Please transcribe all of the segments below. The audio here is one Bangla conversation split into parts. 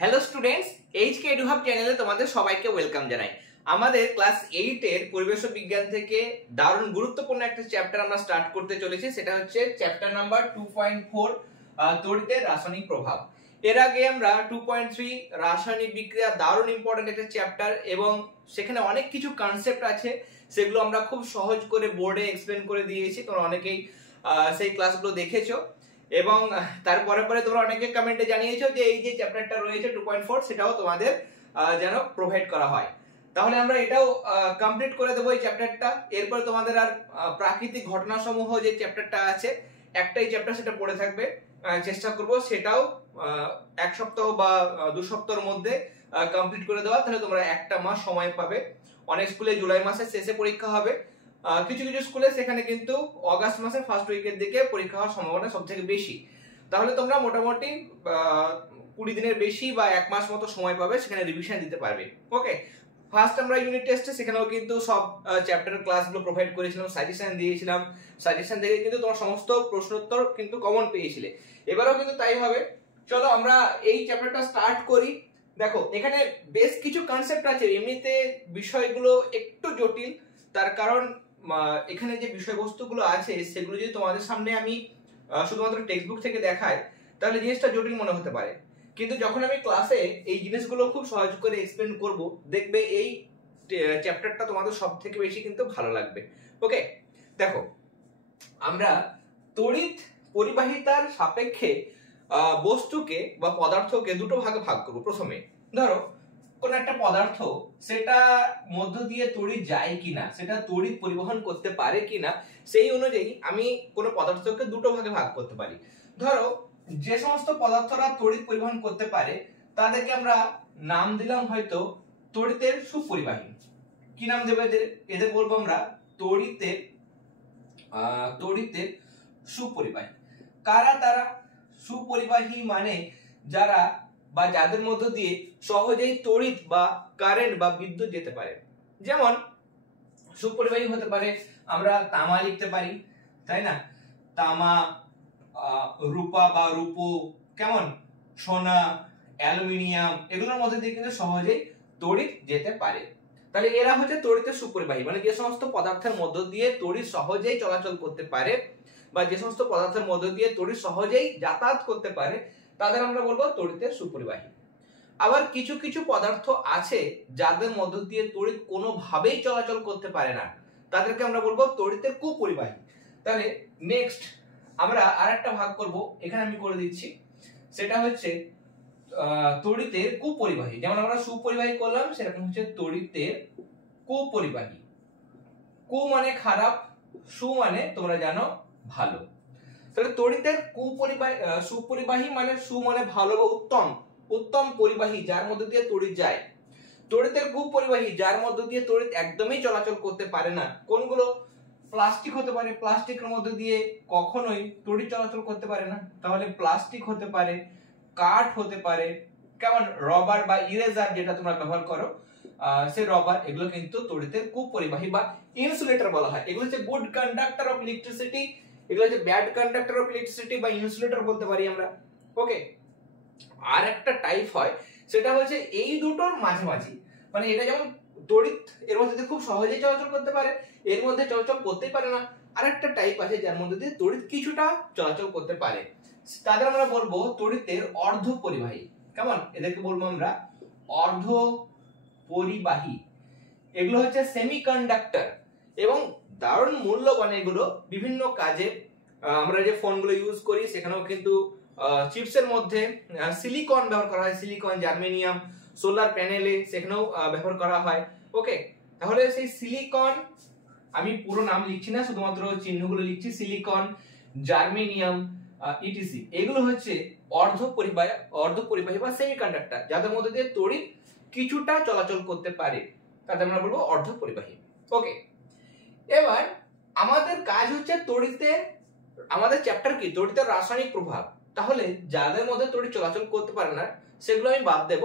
হ্যালো স্টুডেন্টস, এইচকে এডুহাব চ্যানেলে তোমাদের সবাইকে ওয়েলকাম জানাই। আমাদের ক্লাস 8 এর পরিবেশ বিজ্ঞান থেকে দারুণ গুরুত্বপূর্ণ একটা চ্যাপ্টার আমরা স্টার্ট করতে চলেছি। সেটা হচ্ছে চ্যাপ্টার নাম্বার 2.4 তড়িতের রাসায়নিক প্রভাব। এর আগে আমরা 2.3 রাসায়নিক বিক্রিয়া, দারুণ ইম্পর্টেন্ট একটা চ্যাপ্টার, এবং সেখানে অনেক কিছু কনসেপ্ট আছে, সেগুলো আমরা খুব সহজ করে বোর্ডে এক্সপ্লেন করে দিয়েছি। তোমরা অনেকেই সেই ক্লাসগুলো দেখেছো এবং তারপরে পরে তোমরা অনেকে কমেন্টে জানিয়েছো যে এই যে চ্যাপ্টারটা রয়েছে 2.4 সেটাও তোমাদের যেন প্রোভাইড করা হয়। তাহলে আমরা এটাও কমপ্লিট করে দেবো এই চ্যাপ্টারটা। এরপর তোমাদের আর প্রাকৃতিক ঘটনাসমূহ যে চ্যাপ্টারটা আছে, একটাই চ্যাপ্টার, সেটা পড়ে থাকবে। চেষ্টা করব সেটাও এক সপ্তাহ বা 2 সপ্তাহের মধ্যে কমপ্লিট করে দেওয়া। তাহলে তোমরা একটা মাস সময় পাবে। অনেক স্কুলে জুলাই মাসের শেষে পরীক্ষা হবে, কিছু কিছু স্কুলে সেখানে কিন্তু অগাস্ট মাসের ফার্স্ট উইকের দিকে পরীক্ষা হওয়ার সম্ভাবনা সব থেকে বেশি। তাহলে তোমরা মোটামুটি 20 দিনের বেশি বা 1 মাস মতো সময় পাবে, সেখানে রিভিশন দিতে পারবে। ওকে, ফার্স্ট আমরা ইউনিট টেস্টে সেখানেও কিন্তু সব চ্যাপ্টারের ক্লাসগুলো প্রোভাইড করেছিলাম, সাজেশন দিয়েছিলাম। সাজেশন থেকে কিন্তু তোমার সমস্ত প্রশ্নোত্তর কিন্তু কমন পেয়েছিলে। এবারেও কিন্তু তাই হবে। চলো আমরা এই চ্যাপ্টারটা স্টার্ট করি। দেখো, এখানে বেশ কিছু কনসেপ্ট আছে। এমনিতে বিষয়গুলো একটু জটিল, তার কারণ এখানে যে বিষয়বস্তুগুলো আছে সেগুলো যদি তোমাদের সামনে আমি শুধুমাত্র টেক্সট বুক থেকে দেখাই তাহলে জিনিসটা জটিল মনে হতে পারে, কিন্তু যখন আমি ক্লাসে এই জিনিসগুলো খুব সহজ করে এক্সপ্লেন করব, দেখবে এই চ্যাপ্টারটা তোমাদের সব থেকে বেশি কিন্তু ভালো লাগবে। ওকে, দেখো, আমরা তড়িৎ পরিবাহিতার সাপেক্ষে বস্তুকে বা পদার্থকে দুটো ভাগে ভাগ করব। প্রথমে ধরো কোন একটা পদার্থ, সেটা মধ্য দিয়ে তড়িৎ যায় কিনা, সেটা তড়িৎ পরিবহন করতে পারে কিনা, সেই অনুযায়ী আমি কোন পদার্থকে দুটো ভাগে ভাগ করতে পারি। ধরো যে সমস্ত পদার্থরা তড়িৎ পরিবহন করতে পারে তাদেরকে আমরা নাম দিলাম হয়তো তড়িতের সুপরিবাহী। কি নাম দেবো এদের? এদের বলবো আমরা তড়িতের সুপরিবাহী। কারা তারা? সুপরিবাহী মানে যারা বা যাদের মধ্য দিয়ে সহজেই তড়িৎ বা কারেন্ট বা বিদ্যুৎ যেতে পারে। যেমন সুপরিবাহী হতে পারে, আমরা তামা লিখতে পারি, তাই না? তামা, রূপা বা রূপো, কেমন, সোনা, অ্যালুমিনিয়াম, এগুলোর মধ্যে দিয়ে কিন্তু সহজেই তড়িৎ যেতে পারে। তাহলে এরা হচ্ছে তড়িতের সুপরিবাহী, মানে যে সমস্ত পদার্থের মধ্য দিয়ে তড়িৎ সহজেই চলাচল করতে পারে বা যে সমস্ত পদার্থের মধ্য দিয়ে তড়িৎ সহজেই যাতায়াত করতে পারে তাদের আমরা বলবো তড়িতের সুপরিবাহী। আবার কিছু কিছু পদার্থ আছে যাদের মধ্য দিয়ে তড়িৎ কোনোভাবেই চলাচল করতে পারে না, তাদেরকে আমরা বলবো তড়িতের কুপরিবাহী। তাহলে নেক্সট আমরা আরেকটা ভাগ করব, এখানে আমি করে দিচ্ছি, সেটা হচ্ছে তড়িতের কুপরিবাহী। যেমন আমরা সুপরিবাহী করলাম, সেরকম হচ্ছে তড়িতের কুপরিবাহী। কু মানে খারাপ, সু মানে তোমরা জানো ভালো। তাহলে তড়িতের সুপরিবাহী মানে সু মানে ভালো বা উত্তম পরিবাহী, যার মধ্যে দিয়ে তড়িৎ যায়। তড়িতের কুপরিবাহী, যার মধ্য দিয়ে তড়িৎ একদমই চলাচল করতে পারে না। কোনগুলো? প্লাস্টিক হতে পারে, প্লাস্টিকের মধ্যে দিয়ে কখনোই তড়িৎ চলাচল করতে পারে না। তাহলে প্লাস্টিক হতে পারে, কাঠ হতে পারে, কেমন, রবার বা ইরেজার যেটা তোমরা ব্যবহার করো, সেই রবার, এগুলো কিন্তু তড়িতের কুপরিবাহী বা ইনসুলেটর বলা হয়। এগুলো হচ্ছে গুড কন্ডাক্টর অফ ইলেকট্রিসিটি, এগুলো হচ্ছে ব্যাড কন্ডাক্টর অফ ইলেকট্রিসিটি বা ইনসুলেটর বলতে পারি আমরা। ওকে, আর একটা টাইপ হয়, সেটা হচ্ছে এই দুটোর মাঝামাঝি, মানে এটা যেমন তড়িৎ এর মধ্যে দিয়ে খুব সহজেই চলাচল করতে পারে, এর মধ্যে চলাচল করতেই পারে না। আর একটা টাইপ আছে যার মধ্যে দিয়ে তড়িৎ কিছুটা চলাচল করতে পারে, তাদের আমরা বলবো তড়িতের অর্ধ পরিবাহী। কেমন, এদেরকে বলবো আমরা অর্ধ পরিবাহী। এগুলো হচ্ছে সেমিকন্ডাক্টর এবং দারুণ মূল্যবান। এগুলো বিভিন্ন কাজে, আমরা যে ফোনগুলো ইউজ করি সেখানেও কিন্তু চিপসের মধ্যে সিলিকন ব্যবহার করা হয়, সিলিকন, জার্মেনিয়াম, সোলার প্যানেলে সেখানেও ব্যবহার করা হয়। ওকে, তাহলে সেই সিলিকন, আমি পুরো নাম লিখছি না, শুধুমাত্র চিহ্নগুলো লিখছি, সিলিকন, জার্মেনিয়াম, ইটিসি, এগুলো হচ্ছে অর্ধ পরিবাহী বা সেমিকন্ডাক্টর, যাদের মধ্যে দিয়ে তড়িৎ কিছুটা চলাচল করতে পারে, তাদের আমরা বলবো অর্ধ পরিবাহী। ওকে, এবার আমাদের কাজ হচ্ছে তড়িতের, আমাদের চ্যাপ্টার কি, তড়িতের রাসায়নিক প্রভাব। তাহলে যাদের মধ্যে তড়িৎ চলাচল করতে পারে না সেগুলো আমি বাদ দেব,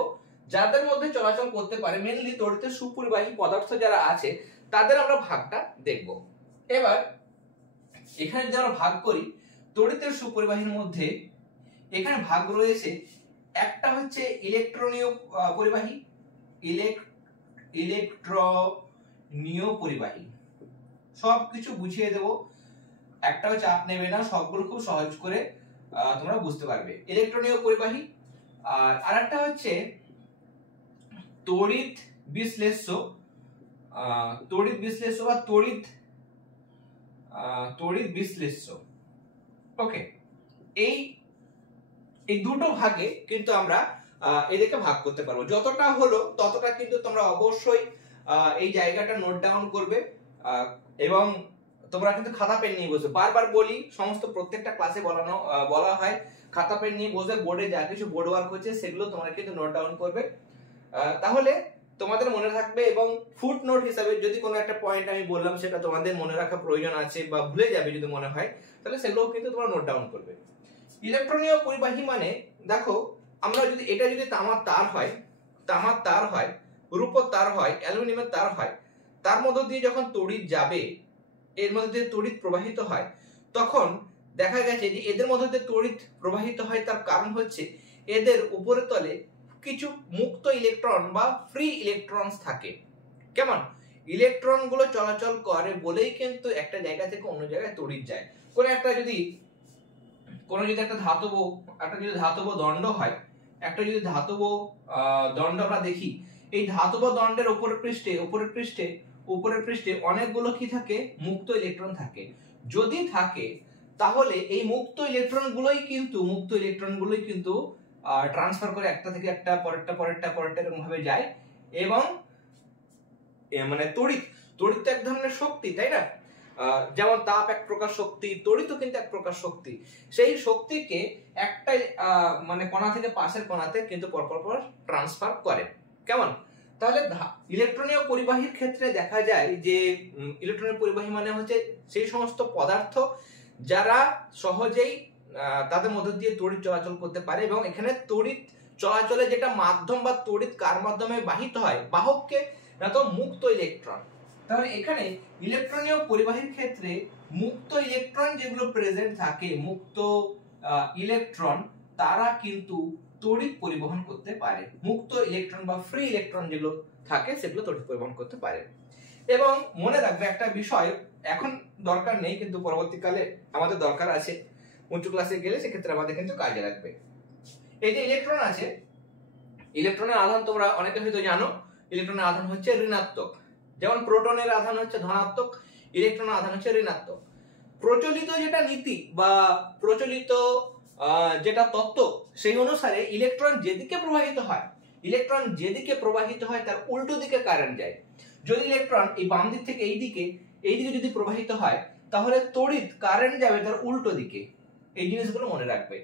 যাদের মধ্যে চলাচল করতে পারে, মেইনলি তড়িতের সুপরিবাহী পদার্থ যারা আছে তাদের আমরা ভাগটা দেখব। এবার এখানে যারা ভাগ করি তড়িতের সুপরিবাহীর মধ্যে, এখানে ভাগ রয়েছে একটা হচ্ছে ইলেকট্রনীয় পরিবাহী, ইলেকট্রনীয় পরিবাহী, সবকিছু বুঝিয়ে দেব, একটা চাপ নেবে না, সবগুলো খুব সহজ করে তোমরা বুঝতে পারবে। ইলেকট্রনীয় পরিবাহী। আর আরেকটা হচ্ছে তড়িৎ বিশ্লেষ্য, বা তড়িৎ বিশ্লেষ্য। ওকে, এই দুটো ভাগে কিন্তু আমরা এদেরকে ভাগ করতে পারবো। যতটা হলো ততটা কিন্তু তোমরা অবশ্যই এই জায়গাটা নোট ডাউন করবে, এবং তোমরা কিন্তু খাতা পেন নিয়ে বসে, বারবার বলি সমস্ত প্রত্যেকটা ক্লাসে বলা হয় খাতা পেন নিয়ে বসে বোর্ডে যা কিছু বোর্ড ওয়ার্ক হচ্ছে সেগুলো তোমরা কিন্তু নোট ডাউন করবে, তাহলে তোমাদের মনে থাকবে। এবং ফুট নোট হিসাবে যদি কোনো একটা পয়েন্ট আমি বললাম সেটা তোমাদের মনে রাখা প্রয়োজন আছে বা ভুলে যাবে যদি মনে হয়, তাহলে সেগুলো কিন্তু তোমরা নোট ডাউন করবে। ইলেকট্রনীয় পরিবাহী মানে দেখো, আমরা যদি এটা যদি তামার তার হয়, রূপোর তার হয়, অ্যালুমিনিয়ামের তার হয়, তার মধ্য দিয়ে যখন তড়িৎ যাবে, এর মধ্যে দিয়ে তড়িৎ প্রবাহিত হয়, তখন দেখা গেছে যে এদের মধ্যে দিয়ে তড়িৎ প্রবাহিত হয় তার কারণ হচ্ছে এদের উপরে তলে কিছু মুক্ত ইলেকট্রন বা ফ্রি ইলেকট্রনস থাকে। কেমন? ইলেকট্রন গুলো চলাচল করে বলেই কিন্তু একটা জায়গা থেকে অন্য জায়গায় তড়িৎ যায়। কোন যদি একটা ধাতব দণ্ড হয়, একটা যদি ধাতব দণ্ড আমরা দেখি, এই ধাতব দণ্ডের উপরের পৃষ্ঠে অনেকগুলো কি থাকে? মুক্ত ইলেকট্রন থাকে। যদি থাকে তাহলে এই মুক্ত ইলেকট্রন গুলোই কিন্তু ট্রান্সফার করে একটা থেকে একটা, পরেরটা এরকম ভাবে যায়। এবং মানে তড়িৎ তো এক ধরনের শক্তি, তাই না? যেমন তাপ এক প্রকার শক্তি, তড়িৎও কিন্তু এক প্রকার শক্তি। সেই শক্তিকে একটা মানে কণা থেকে পাশের কণাতে কিন্তু পরপর ট্রান্সফার করে। কেমন? তাহলে ইলেকট্রনীয় পরিবাহীর ক্ষেত্রে দেখা যায় যে ইলেকট্রনীয় পরিবাহী মানে হচ্ছে সেই সমস্ত পদার্থ যারা সহজেই তাদের মধ্য দিয়ে তড়িৎ চলাচল করতে পারে, এবং এখানে তড়িৎ চলাচলে যেটা মাধ্যম বা তড়িৎ কার মাধ্যমে বাহিত হয়, বাহককে না তো মুক্ত ইলেকট্রন। তাহলে এখানে ইলেকট্রনীয় পরিবাহীর ক্ষেত্রে মুক্ত ইলেকট্রন যেগুলো প্রেজেন্ট থাকে, মুক্ত ইলেকট্রন, তারা কিন্তু তড়িৎ পরিবহন করতে পারে। মুক্ত ইলেকট্রন বা ফ্রি ইলেকট্রন যেগুলো থাকে সেগুলো তড়িৎ পরিবহন করতে পারে। এবং মনে রাখবে একটা বিষয়, এখন দরকার নেই কিন্তু পরবর্তীকালে আমাদের দরকার আছে, উঁচু ক্লাসে গেলে সেক্ষেত্রে আমাদের কিন্তু কাজে লাগবে। এই যে ইলেকট্রন আছে, ইলেকট্রনের আধান তোমরা অনেকে হয়তো জানো, ইলেকট্রনের আধান হচ্ছে ঋণাত্মক। যেমন প্রোটনের আধান হচ্ছে ধনাত্মক, ইলেকট্রনের আধান হচ্ছে ঋণাত্মক। প্রচলিত যেটা নীতি বা প্রচলিত যেটা তত্ত্ব, সেই অনুসারে ইলেকট্রন যেদিকে প্রবাহিত হয় তার উল্টো দিকে কারেন্ট যায়। যদি ইলেকট্রন এই বাম দিক থেকে এই দিকে যদি প্রবাহিত হয়, তাহলে তড়িৎ কারেন্ট যাবে তার উল্টো দিকে। এই জিনিসগুলো মনে রাখবে।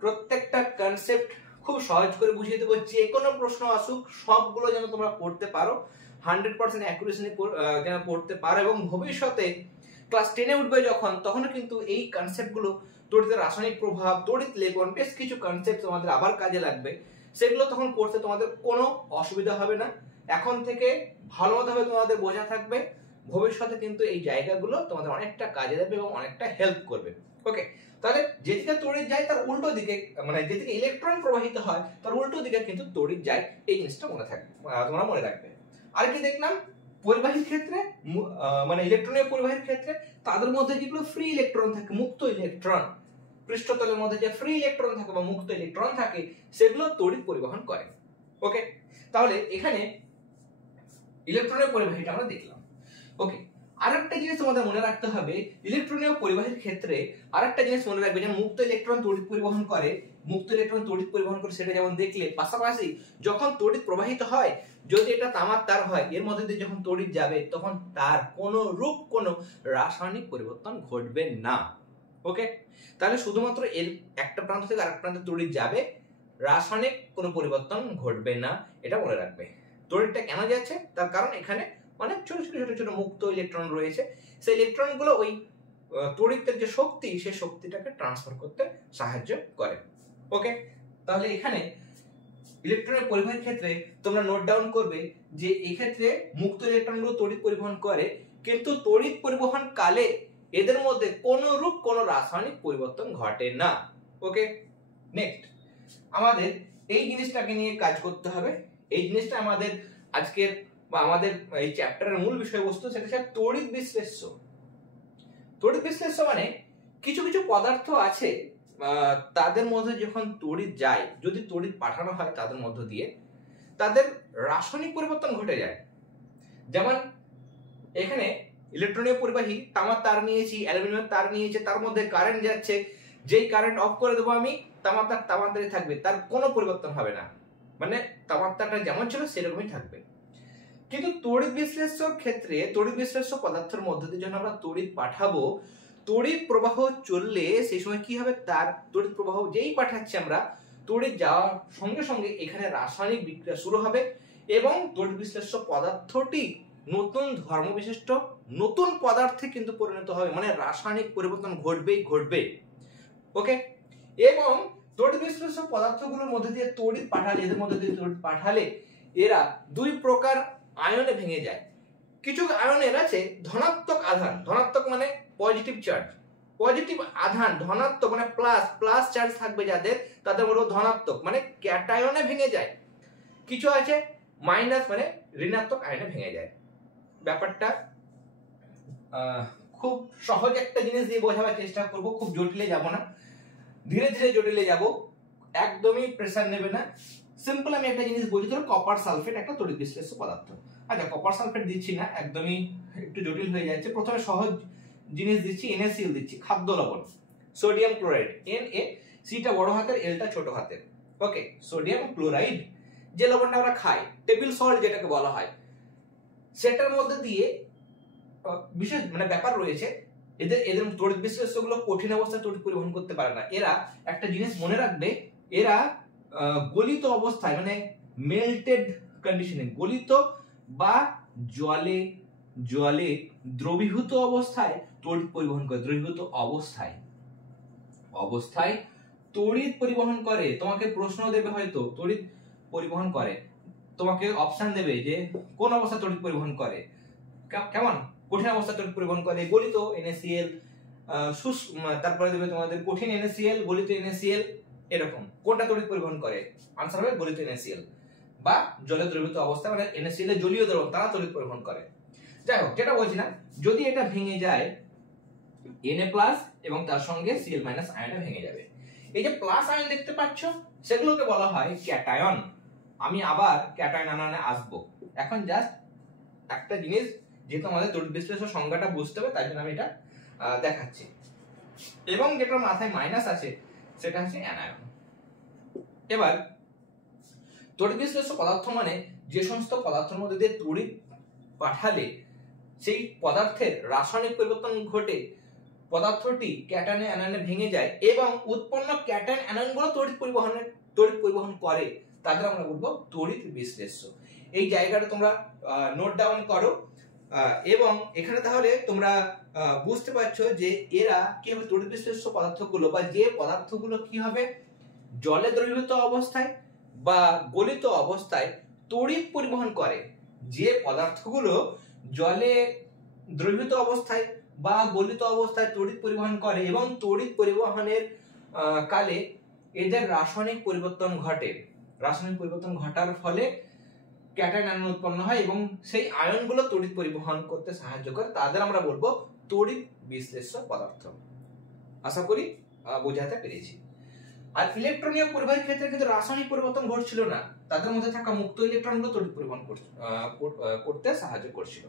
প্রত্যেকটা কনসেপ্ট খুব সহজ করে বুঝিয়ে দেবো, যে কোনো প্রশ্ন আসুক সবগুলো যেন তোমরা করতে পারো, 100% অ্যাকুরেসি যেন করতে পারো, এবং ভবিষ্যতে ক্লাস 10-এ উঠবে যখন, তখনও কিন্তু এই কনসেপ্টগুলো, তড়িতের রাসায়নিক প্রভাব, তড়িৎ লেপন, বেশ কিছু কনসেপ্ট তোমাদের আবার কাজে লাগবে। সেগুলো তখন করতে তোমাদের কোনো অসুবিধা হবে না। এখন থেকে ভালোভাবে তোমাদের বোঝা থাকবে, ভবিষ্যতে কিন্তু এই জায়গাগুলো তোমাদের অনেকটা কাজে দেবে এবং অনেকটা হেল্প করবে। ওকে, তাহলে যেদিকে তড়িৎ যায় তার উল্টো দিকে, মানে যেদিকে ইলেকট্রন প্রবাহিত হয় তার উল্টো দিকে কিন্তু তড়িৎ যায়। এই জিনিসটা তোমরা মনে রাখবে। আর কি দেখলাম, পরিবাহীর ক্ষেত্রে মানে ইলেকট্রনীয় পরিবাহীর ক্ষেত্রে তাদের মধ্যে যেগুলো ফ্রি ইলেকট্রন থাকে, মুক্ত ইলেকট্রন, পৃষ্ঠতলের মধ্যে যে ফ্রি ইলেকট্রন থাকে বা মুক্ত ইলেকট্রন থাকে, সেগুলো তড়িৎ পরিবহন করে। ওকে, তাহলে এখানে ইলেকট্রনীয় পরিবাহীটা আমরা দেখলাম। ওকে, আরেকটা জিনিস তোমাদের মনে রাখতে হবে, ইলেকট্রনীয় পরিবাহীর ক্ষেত্রে আরেকটা জিনিস মনে রাখবে, যে মুক্ত ইলেকট্রন তড়িৎ পরিবহন করে, সেটা যেমন দেখলে, পাশাপাশি যখন তড়িৎ প্রবাহিত হয়, যদি এটা তামার তার হয়, এর মধ্যে দিয়ে যখন তড়িৎ যাবে তখন তার কোনো রাসায়নিক পরিবর্তন ঘটবে না। ওকে, তাহলে শুধুমাত্র এর একটা প্রান্ত থেকে আরেক প্রান্তে তড়িৎ যাবে, রাসায়নিক কোনো পরিবর্তন ঘটবে না, এটা মনে রাখবে। তড়িৎটা কেন যাচ্ছে, তার কারণ এখানে অনেক ছোট ছোট মুক্ত ইলেকট্রন রয়েছে, সেই ইলেকট্রন গুলো ওই তড়িতের যে শক্তি, সেই শক্তিটাকে ট্রান্সফার করতে সাহায্য করে। ওকে, তাহলে এখানে ইলেকট্রনের পরিবহনের ক্ষেত্রে তোমরা নোট ডাউন করবে যে এই ক্ষেত্রে মুক্ত ইলেকট্রনগুলো তড়িৎ পরিবহন করে, কিন্তু তড়িৎ পরিবহন কালে এদের মধ্যে কোনো রাসায়নিক পরিবর্তন ঘটে না। ওকে, নেক্সট আমাদের এই জিনিসটাকে নিয়ে কাজ করতে হবে। এই জিনিসটা আমাদের আজকের বা আমাদের এই চ্যাপ্টারের মূল বিষয়বস্তু, সেটা হচ্ছে তড়িৎ বিশ্লেষ্য। তড়িৎ বিশ্লেষ্য মানে কিছু কিছু পদার্থ আছে তাদের মধ্যে যখন তড়িৎ যায়, যদি তড়িৎ পাঠানো হয় তাদের মধ্য দিয়ে, তাদের রাসায়নিক পরিবর্তন ঘটে যায়। যেমন এখানে ইলেকট্রনীয় পরিবাহী তামার তার নিয়েছি, অ্যালুমিনিয়ামের তার নিয়েছে, তার মধ্যে কারেন্ট যাচ্ছে, যেই কারেন্ট অফ করে দেবো আমি, তামার তার তামার তারই থাকবে, তার কোনো পরিবর্তন হবে না, মানে তামার তারটা যেমন ছিল সেরকমই থাকবে। কিন্তু তড়িৎ বিশ্লেষ্যর ক্ষেত্রে, তড়িৎ বিশ্লেষ্য পদার্থের মধ্যে দিয়ে যখন আমরা তড়িৎ পাঠাবো, তড়িৎ প্রবাহ চললে সেই সময় কি হবে, তার তড়িৎ প্রবাহ যেই পাঠাচ্ছি আমরা, তড়িৎ যাওয়ার সঙ্গে সঙ্গে এখানে রাসায়নিক বিক্রিয়া শুরু হবে এবং তড়িৎ বিশ্লেষ্য পদার্থটি নতুন ধর্ম বিশিষ্ট নতুন পদার্থে কিন্তু পরিণত হবে, মানে রাসায়নিক পরিবর্তন ঘটবেই ঘটবে। ওকে, এবং তড়িৎ বিশ্লেষ্য পদার্থগুলোর মধ্যে দিয়ে তড়িৎ পাঠালে, এদের মধ্যে দিয়ে তড়িৎ পাঠালে এরা দুই প্রকার আয়নে ভেঙে যায়। কিছু আয়নের আছে ধনাত্মক আধান, ধনাত্মক মানে পজিটিভ চার্জ, পজিটিভ আধান ধনাত্মক মানে প্লাস প্লাস চার্জ থাকবে যাদের, তাদের বলবো ধনাত্মক, মানে ক্যাটায়নে ভেঙে যায়। কিছু আছে মাইনাস মানে ঋণাত্মক আয়নে ভেঙে যায়। ব্যাপারটা খুব সহজ একটা জিনিস দিয়ে বোঝাবার চেষ্টা করব, খুব জটিলে যাব না, ধীরে ধীরে জটিলে যাব, একদমই প্রেসার নেবে না। সিম্পল আমি একটা জিনিস বলছি, ধরো কপার সালফেট একটা তড়িৎ বিশ্লেষ্য পদার্থ। আচ্ছা, কপার সালফেট দিচ্ছি না, একদমই একটু জটিল হয়ে যাচ্ছে। প্রথমে সহজ জিনিস দিচ্ছি, NaCl দিচ্ছি, খাদ্য লবণ, সোডিয়াম ক্লোরাইড, Na, সিটা বড় হাতের, এলটা ছোট হাতের। ওকে, সোডিয়াম ক্লোরাইড যে লবণটা আমরা খাই, টেবিল সল্ট যেটাকে বলা হয়, সেটার মধ্যে দিয়ে বিশেষ মানে ব্যাপার রয়েছে, এদের তড়িৎ বিশ্লেষ্যগুলো কঠিন অবস্থায় তড়িৎ পরিবহন করতে পারে না। এরা একটা জিনিস মনে রাখবে, এরা গলিত অবস্থায় মানে মেল্টেড কন্ডিশনে, গলিত বা জলে জলে দ্রবীভূত অবস্থায় তড়িৎ পরিবহন করে, দ্রবীভূত অবস্থায় অবস্থায় তড়িৎ পরিবহন করে। তোমাকে প্রশ্ন দেবে হয়তো তড়িৎ পরিবহন করে, তোমাকে অপশন দেবে যে কোন অবস্থায় তড়িৎ পরিবহন করে, কেমন কঠিন অবস্থায় তড়িৎ পরিবহন করে, গলিত NaCl, তারপরে দেবে তোমাদের কঠিন NaCl, গলিত NaCl, এরকম কোনটা তড়িৎ পরিবহন করে, আনসার হবে গলিত NaCl, বা জলে দ্রবীভূত অবস্থা মানে NaCl এর জলীয় দ্রবণ, তারা তড়িৎ পরিবহন করে। যাই হোক, যেটা বলছি না, যদি এটা ভেঙে যায় Na+ এবং তার সঙ্গে Cl- আয়নে ভেঙে যাবে। এই যে প্লাস আয়ন দেখতে পাচ্ছ, সেগুলোকে বলা হয় ক্যাটায়ন। আমি আবার ক্যাটায়ন আনানে আসবো, এখন জাস্ট একটা জিনিস, যেহেতু আমাদের তড়িৎ বিশ্লেষ্য সংজ্ঞাটা বুঝতে হবে, তাই জন্য আমি এটা দেখাচ্ছি। এবং যেটা মাথায় মাইনাস আছে সেটা হচ্ছে অ্যানায়ন। এবার তড়িৎ বিশ্লেষ্য পদার্থ মানে যে সমস্ত পদার্থের মধ্যে দিয়ে তড়িৎ পাঠালে সেই পদার্থের রাসায়নিক পরিবর্তন ঘটে, পদার্থটি ক্যাটায়নে অ্যানায়নে ভেঙে যায় এবং উৎপন্ন ক্যাটায়ন অ্যানায়নগুলো তড়িৎ পরিবহন করে, তাদের আমরা বলবো তড়িৎ বিশ্লেষ্য। এই জায়গাটা তোমরা নোট ডাউন করো, এবং এখানে তাহলে তোমরা বুঝতে পারছো যে এরা কি হবে, তড়িৎ বিশ্লেষ্য পদার্থগুলো বা যে পদার্থগুলো কি হবে, জলে দ্রবীভূত অবস্থায় বা গলিত অবস্থায় তড়িৎ পরিবহন করে। যে পদার্থগুলো জলে দ্রবীভূত অবস্থায় বা গলিত অবস্থায় তড়িৎ পরিবহন করে এবং তড়িৎ পরিবহনের কালে এদের রাসায়নিক পরিবর্তন ঘটে, রাসায়নিক পরিবর্তন ঘটার ফলে ক্যাটায়ন আয়ন উৎপন্ন হয় এবং সেই আয়নগুলো তড়িৎ পরিবহন করতে সাহায্য করে, তাদের আমরা বলবো তড়িৎ বিশ্লেষ্য পদার্থ। আশা করি বোঝাতে পেরেছি। আর ইলেকট্রনীয় পরিবাহীর ক্ষেত্রে কিন্তু রাসায়নিক পরিবর্তন ঘটছিল না, তাদের মধ্যে থাকা মুক্ত ইলেকট্রনগুলো তড়িৎ পরিবহন করতে সাহায্য করছিল।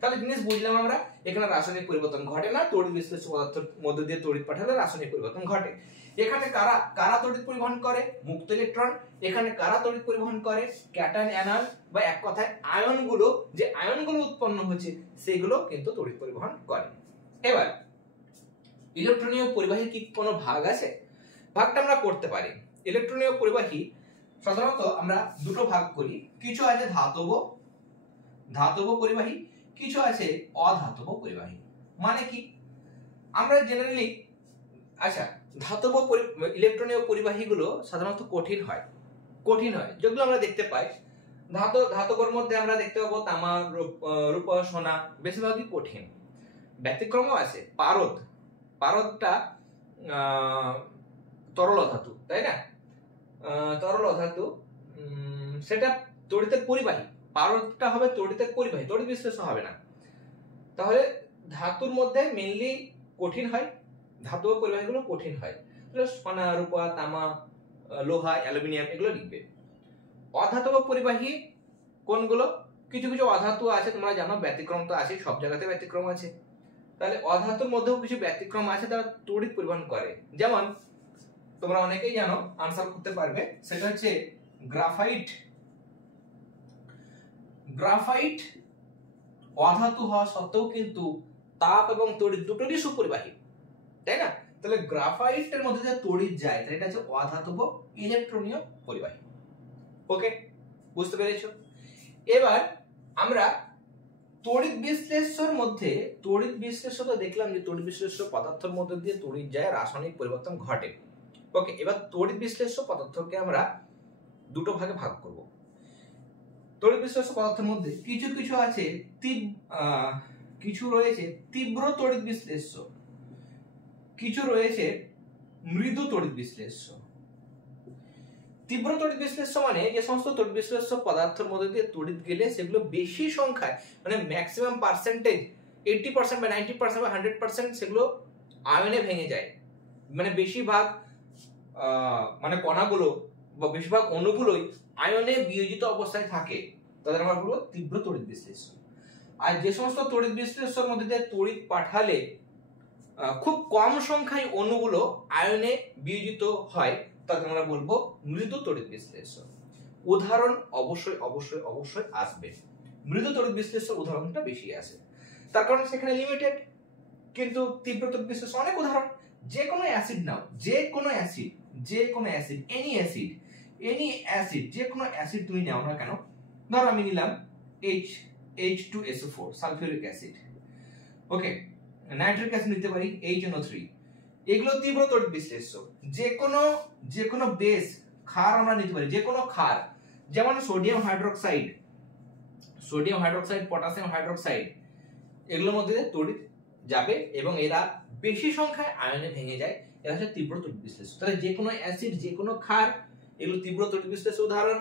তাহলে জিনিস বুঝলাম আমরা, এখানে রাসায়নিক পরিবর্তন ঘটে না, তড়িৎ বিশ্লেষ্য পদার্থের মধ্যে দিয়ে তড়িৎ পাঠালে রাসায়নিক পরিবর্তন ঘটে। এখানে কারা তড়িৎ পরিবহন করে, মুক্ত ইলেকট্রন। এখানে কারা তড়িৎ পরিবহন করে, ক্যাটায়ন অ্যানায়ন, বা এক কথায় আয়নগুলো, যে আয়নগুলো উৎপন্ন হচ্ছে সেগুলো কিন্তু তড়িৎ পরিবহন করে। এবার ইলেকট্রনীয় পরিবাহীর কি কোনো ভাগ আছে? ভাগটা আমরা করতে পারি। ইলেকট্রনীয় পরিবাহী সাধারণত আমরা দুটো ভাগ করি, কিছু আছে ধাতব পরিবাহী, কিছু আছে অধাতব পরিবাহী। মানে কি, আমরা জেনারেলি, আচ্ছা, ধাতব ইলেকট্রনীয় পরিবাহীগুলো সাধারণত কঠিন হয়, যেগুলো আমরা দেখতে পাই। ধাতবের মধ্যে আমরা দেখতে পাবো তামা, রূপা, সোনা, বেশিরভাগই কঠিন। ব্যতিক্রমও আছে, পারদটা তরল ধাতু, তাই না? তরল অধাতু সেটা তড়িতের পরিবাহী, পারদটা হবে তড়িতের পরিবাহী, তড়িৎ বিশ্লেষ্য হবে না। তাহলে ধাতুর মধ্যে মেইনলি কঠিন হয়, ধাতু ও পরিবাহীগুলো কঠিন হয়, সোনা, রূপা, তামা, লোহা, অ্যালুমিনিয়াম এগুলো লিখবে। অধাতব পরিবাহী কোনগুলো? কিছু কিছু অধাতু আছে, তোমরা জানো, ব্যতিক্রম তো আছে, সব জায়গাতে ব্যতিক্রম আছে। তাহলে অধাতুর মধ্যেও কিছু ব্যতিক্রম আছে, তারা তড়িৎ পরিবহন করে। যেমন তোমরা অনেকেই জানো, আনসার করতে পারবে, সেটা হচ্ছে গ্রাফাইট। গ্রাফাইট অধাতু হওয়া সত্ত্বেও কিন্তু তাপ এবং তড়িৎ দুটোরই সুপরিবাহী, তাই না? তাহলে গ্রাফাইটের মধ্যে যে তড়িৎ যায়, তাহলে এটা হচ্ছে অধাতব ইলেকট্রনীয় পরিবাহী। ওকে, বুঝতে পেরেছো? এবার আমরা তড়িৎ বিশ্লেষ্যের মধ্যে, তড়িৎ বিশ্লেষ্য তো দেখলাম যে তড়িৎ বিশ্লেষ্য পদার্থের মধ্যে দিয়ে তড়িৎ যায়, রাসায়নিক পরিবর্তন ঘটে। ওকে, এবার তড়িৎ বিশ্লেষ্য পদার্থকে আমরা দুটো ভাগে ভাগ করব। তড়িৎ বিশ্লেষ্য পদার্থের মধ্যে কিছু কিছু আছে, কিছু রয়েছে তীব্র তড়িৎ বিশ্লেষ্য, কিছু রয়েছে মৃদু তড়িৎ বিশ্লেষ্য। তীব্র তড়িৎ বিশ্লেষ্য মানে যে সমস্ত তড়িৎ বিশ্লেষ্য পদার্থের মধ্যে দিয়ে তড়িৎ গেলে সেগুলো বেশি সংখ্যায়, মানে ম্যাক্সিমাম পার্সেন্টেজ 80% বা 90% বা 100% সেগুলো আয়নে ভেঙে যায়, মানে বেশিরভাগ মানে কণাগুলো বা বেশিরভাগ অণুগুলোই আয়নে বিয়োজিত অবস্থায় থাকে, তাদের আমরা বলবো তীব্র তড়িৎ বিশ্লেষ্য। আর যে সমস্ত তড়িৎ বিশ্লেষ্যের মধ্যে দিয়ে তড়িৎ পাঠালে খুব কম সংখ্যায় অণুগুলো আয়নে বিয়োজিত হয়, তাকে আমরা বলবো মৃদু তড়িৎ বিশ্লেষ্য। উদাহরণ অবশ্যই অবশ্যই অবশ্যই আসবে, মৃদু তড়িৎ বিশ্লেষ্য উদাহরণটা বেশি আসে, তার কারণ সেখানে লিমিটেড। কিন্তু তীব্র তড়িৎ বিশ্লেষ্য অনেক উদাহরণ, যে কোনো অ্যাসিড নাও, যে কোনো অ্যাসিড, যে কোনো acid, any acid, any acid, যে কোনো অ্যাসিড তুমি নাও না কেন, ধরো আমি নিলাম H2SO4 সালফিউরিক অ্যাসিড, ওকে, নাইট্রিক অ্যাসিড নিতে পারি HNO3, এগুলো তীব্র তড়িৎ বিশ্লেষ্য। যে কোনো বেস, ক্ষার আমরা নিতে পারি, যে কোনো ক্ষার, যেমন সোডিয়াম হাইড্রোক্সাইড, পটাশিয়াম হাইড্রোক্সাইড, এগুলোর মধ্যে তড়িৎ যাবে এবং এরা বেশি সংখ্যায় আয়নে ভেঙে যায়, এটা হচ্ছে তীব্র তড়িৎ বিশ্লেষ্য। তাহলে যে কোনো অ্যাসিড, যে কোনো ক্ষার, এগুলো তীব্র তড়িৎ বিশ্লেষ্য উদাহরণ।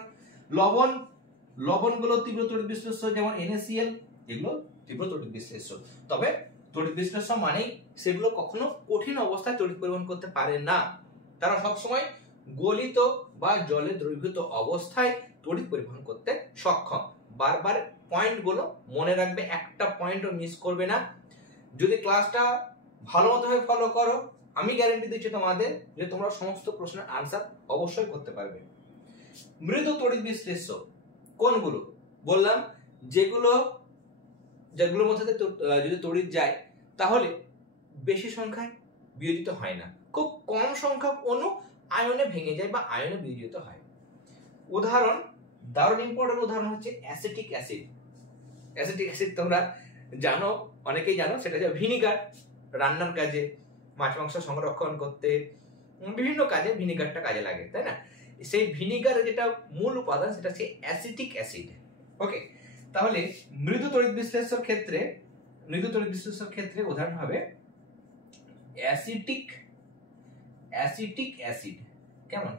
লবণগুলো তীব্র তড়িৎ বিশ্লেষ্য, যেমন NaCl, এগুলো তীব্র তড়িৎ বিশ্লেষ্য। তবে তড়িৎ বিশ্লেষ্য মানেই সেগুলো কখনো কঠিন অবস্থায় তড়িৎ পরিবহন করতে পারে না, তারা সবসময় গলিত বা জলে দ্রবীভূত অবস্থায় তড়িৎ পরিবহন করতে সক্ষম। বারবার পয়েন্টগুলো মনে রাখবে, একটা পয়েন্টও মিস করবে না। যদি ক্লাসটা ভালো মতো ফলো করো, আমি গ্যারান্টি দিচ্ছি তোমাদের যে তোমরা সমস্ত প্রশ্নের আনসার অবশ্যই করতে পারবে। মৃদু তড়িৎ বিশ্লেষ্য কোনগুলো? বললাম যেগুলোর মধ্যে যদি তড়িৎ যায় তাহলে বেশি সংখ্যায় বিয়োজিত হয় না, খুব কম সংখ্যক অণু আয়নে ভেঙে যায় বা আয়নে বিয়োজিত হয়। উদাহরণ, দারুণ ইম্পর্টেন্ট উদাহরণ হচ্ছে অ্যাসিটিক অ্যাসিড। অ্যাসিটিক অ্যাসিড তোমরা জানো, অনেকেই জানো, সেটা হচ্ছে ভিনিগার। রান্নার কাজে, মাছ মাংস সংরক্ষণ করতে, বিভিন্ন কাজে ভিনিগারটা কাজে লাগে, তাই না? সেই ভিনিগারের যেটা মূল উপাদান সেটা হচ্ছে অ্যাসিটিক অ্যাসিড। ওকে, তাহলে মৃদু তড়িৎ বিশ্লেষ্যের ক্ষেত্রে উদাহরণ হবে অ্যাসিটিক অ্যাসিড। কেমন?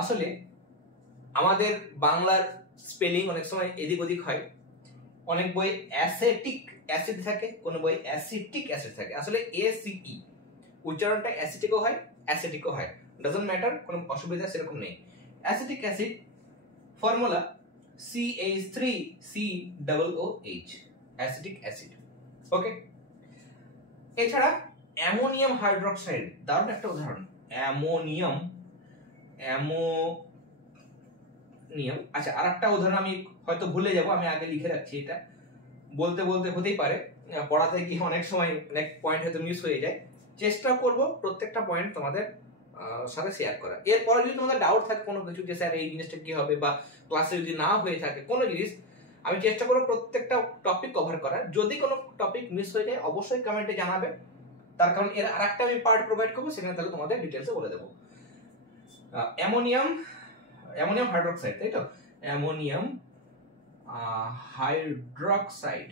আসলে আমাদের বাংলার স্পেলিং অনেক সময় এদিক ওদিক হয়, অনেক বই অ্যাসিটিক অ্যাসিড থাকে, কোন বই অ্যাসিটিক অ্যাসিড থাকে। আসলে ACE উচ্চারণটা অ্যাসিটিকও হয়, অ্যাসিটিকও হয়, ডাজন্ট ম্যাটার, কোনো অসুবিধা সেরকম নেই। Acetic acid formula CH3COOH, acetic acid. Okay, এছাড়া অ্যামোনিয়াম হাইড্রোক্সাইড, দারুণ একটা উদাহরণ। অ্যামোনিয়াম। আচ্ছা, আরেকটা উদাহরণ আমি হয়তো ভুলে যাব, আমি আগে লিখে রাখছি, এটা বলতে হতেই পারে পড়াতে গিয়ে অনেক সময় অনেক পয়েন্ট হয়তো মিস হয়ে যায়। চেষ্টা করব প্রত্যেকটা পয়েন্ট তোমাদের সাথে শেয়ার করা। এরপরে যদি তোমাদের ডাউট থাকে কোনো কিছু, যে স্যার এই জিনিসটা কি হবে, বা ক্লাসে যদি না হয়ে থাকে কোনো জিনিস, আমি চেষ্টা করব প্রত্যেকটা টপিক কভার করার। যদি কোনো টপিক মিস হয়ে যায় অবশ্যই কমেন্টে জানাবে, তার কারণ এর আরেকটা আমি পার্ট প্রোভাইড করবো, সেখানে তাহলে তোমাদের ডিটেলসে বলে দেবো। অ্যামোনিয়াম হাইড্রোক্সাইড, তাই তো? অ্যামোনিয়াম হাইড্রোক্সাইড,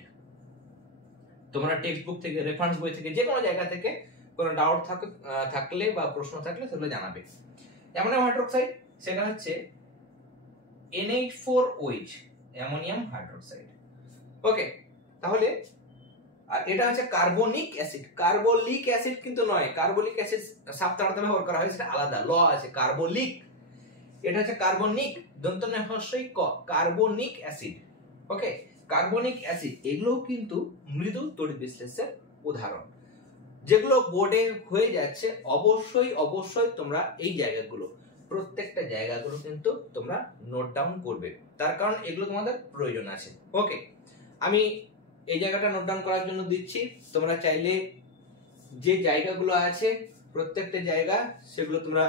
তোমরা টেক্সট বুক থেকে, রেফারেন্স বই থেকে, যে কোনো জায়গা থেকে কোনো ডাউট থাকলে বা প্রশ্ন থাকলে সেগুলো জানাবে। অ্যামোনিয়াম হাইড্রোক্সাইড সেটা হচ্ছে NH4OH, অ্যামোনিয়াম হাইড্রোক্সাইড। ওকে, তাহলে আর এটা হচ্ছে কার্বনিক অ্যাসিড। কার্বলিক অ্যাসিড কিন্তু নয়, কার্বলিক অ্যাসিড সাবধানতা ব্যবহার করা হয়, সেটা আলাদা ল আছে। কার্বলিক, এটা হচ্ছে কার্বনিক, দন্ত ন হ্রস্বই ক, কার্বনিক অ্যাসিড। ওকে, কার্বনিক অ্যাসিড এগুলো কিন্তু মৃদু তড়িৎ বিশ্লেষের উদাহরণ, যেগুলো বোর্ডে হয়ে যাচ্ছে। অবশ্যই অবশ্যই তোমরা এই জায়গাগুলো, প্রত্যেকটা জায়গাগুলো কিন্তু তোমরা নোট ডাউন করবে, তার কারণ এগুলো তোমাদের প্রয়োজন আছে। ওকে, আমি এই জায়গাটা নোট ডাউন করার জন্য দিচ্ছি। তোমরা চাইলে যে জায়গাগুলো আছে প্রত্যেকটা জায়গা সেগুলো তোমরা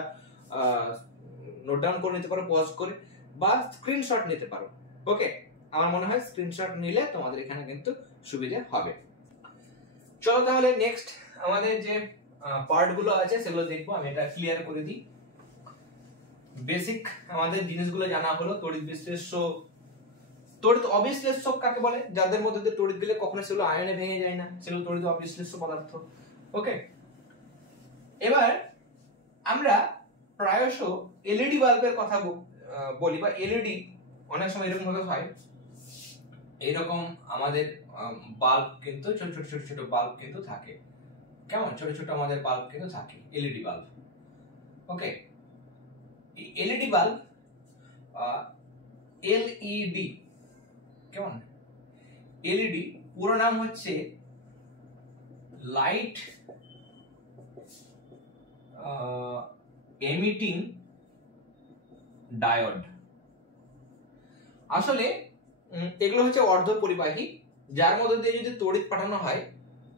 নোট ডাউন করে নিতে পারো পজ করে, বা স্ক্রিনশট নিতে পারো। ওকে, আমার মনে হয় স্ক্রিনশট নিলে তোমাদের এখানে কিন্তু সুবিধা হবে। চলো তাহলে নেক্সট আমাদের যে পার্ট গুলো আছে সেগুলো দেখবো। আমি এটা ক্লিয়ার করে দিই। বেসিক আমাদের জিনিসগুলো জানা হলো। তড়িৎ বিশ্লেষ্য, তড়িৎ অবিশ্লেষ্য কাকে বলে? যাদের মধ্যে দিয়ে তড়িৎ গেলে কখনো সেগুলো আয়নে ভেঙে যায় না, সেগুলো তড়িৎ অবিশ্লেষ্য পদার্থ। ওকে, এবার আমরা প্রায়শ এলইডি বাল্বের কথা বলি, বা এলইডি অনেক সময় এরকম ভাবে হয়, এইরকম আমাদের বাল্ব কিন্তু ছোট ছোট ছোট ছোট বাল্ব কিন্তু থাকে। কেমন ছোট ছোট আমাদের বাল্ব কিন্তু থাকে, এলইডি বাল্ব। ওকে, এলইডি বাল্ব, এলইডি, কেমন এলইডি পুরো নাম হচ্ছে লাইট এমিটিং ডায়োড। আসলে এগুলো হচ্ছে অর্ধ পরিবাহী, যার মধ্যে দিয়ে যদি তড়িৎ পাঠানো হয়,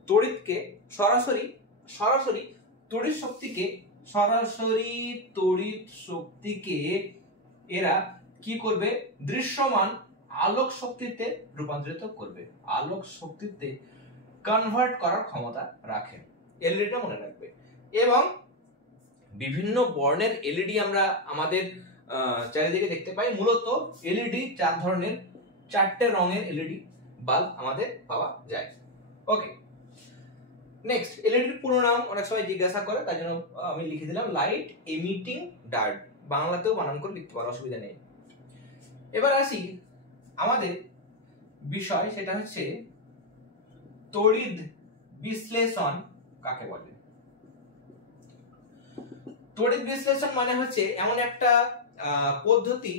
তড়িৎকে সরাসরি সরাসরি তড়িৎ শক্তিকে এরা কি করবে? দৃশ্যমান আলোক শক্তিতে রূপান্তরিত করবে, আলোক শক্তিতে কনভার্ট করার ক্ষমতা রাখে। এলইডিটা মনে রাখবে। এবং বিভিন্ন বর্ণের এলইডি আমরা আমাদের চারিদিকে দেখতে পাই। মূলত এলইডি চার ধরনের, চারটে রঙের এলইডি বাল্ব আমাদের পাওয়া যায়। ওকে, নেক্সট, এলইডির পুরো নাম অনেক সময় জিজ্ঞাসা করে, তার জন্য আমি লিখে দিলাম লাইট এমিটিং ডায়োড। বাংলাতেও বানান করে লিখতে পারো, অসুবিধা নেই। এবার আসি আমাদের বিষয়, সেটা হচ্ছে তড়িৎ বিশ্লেষণ কাকে বলে। তড়িৎ বিশ্লেষণ মানে হচ্ছে এমন একটা পদ্ধতি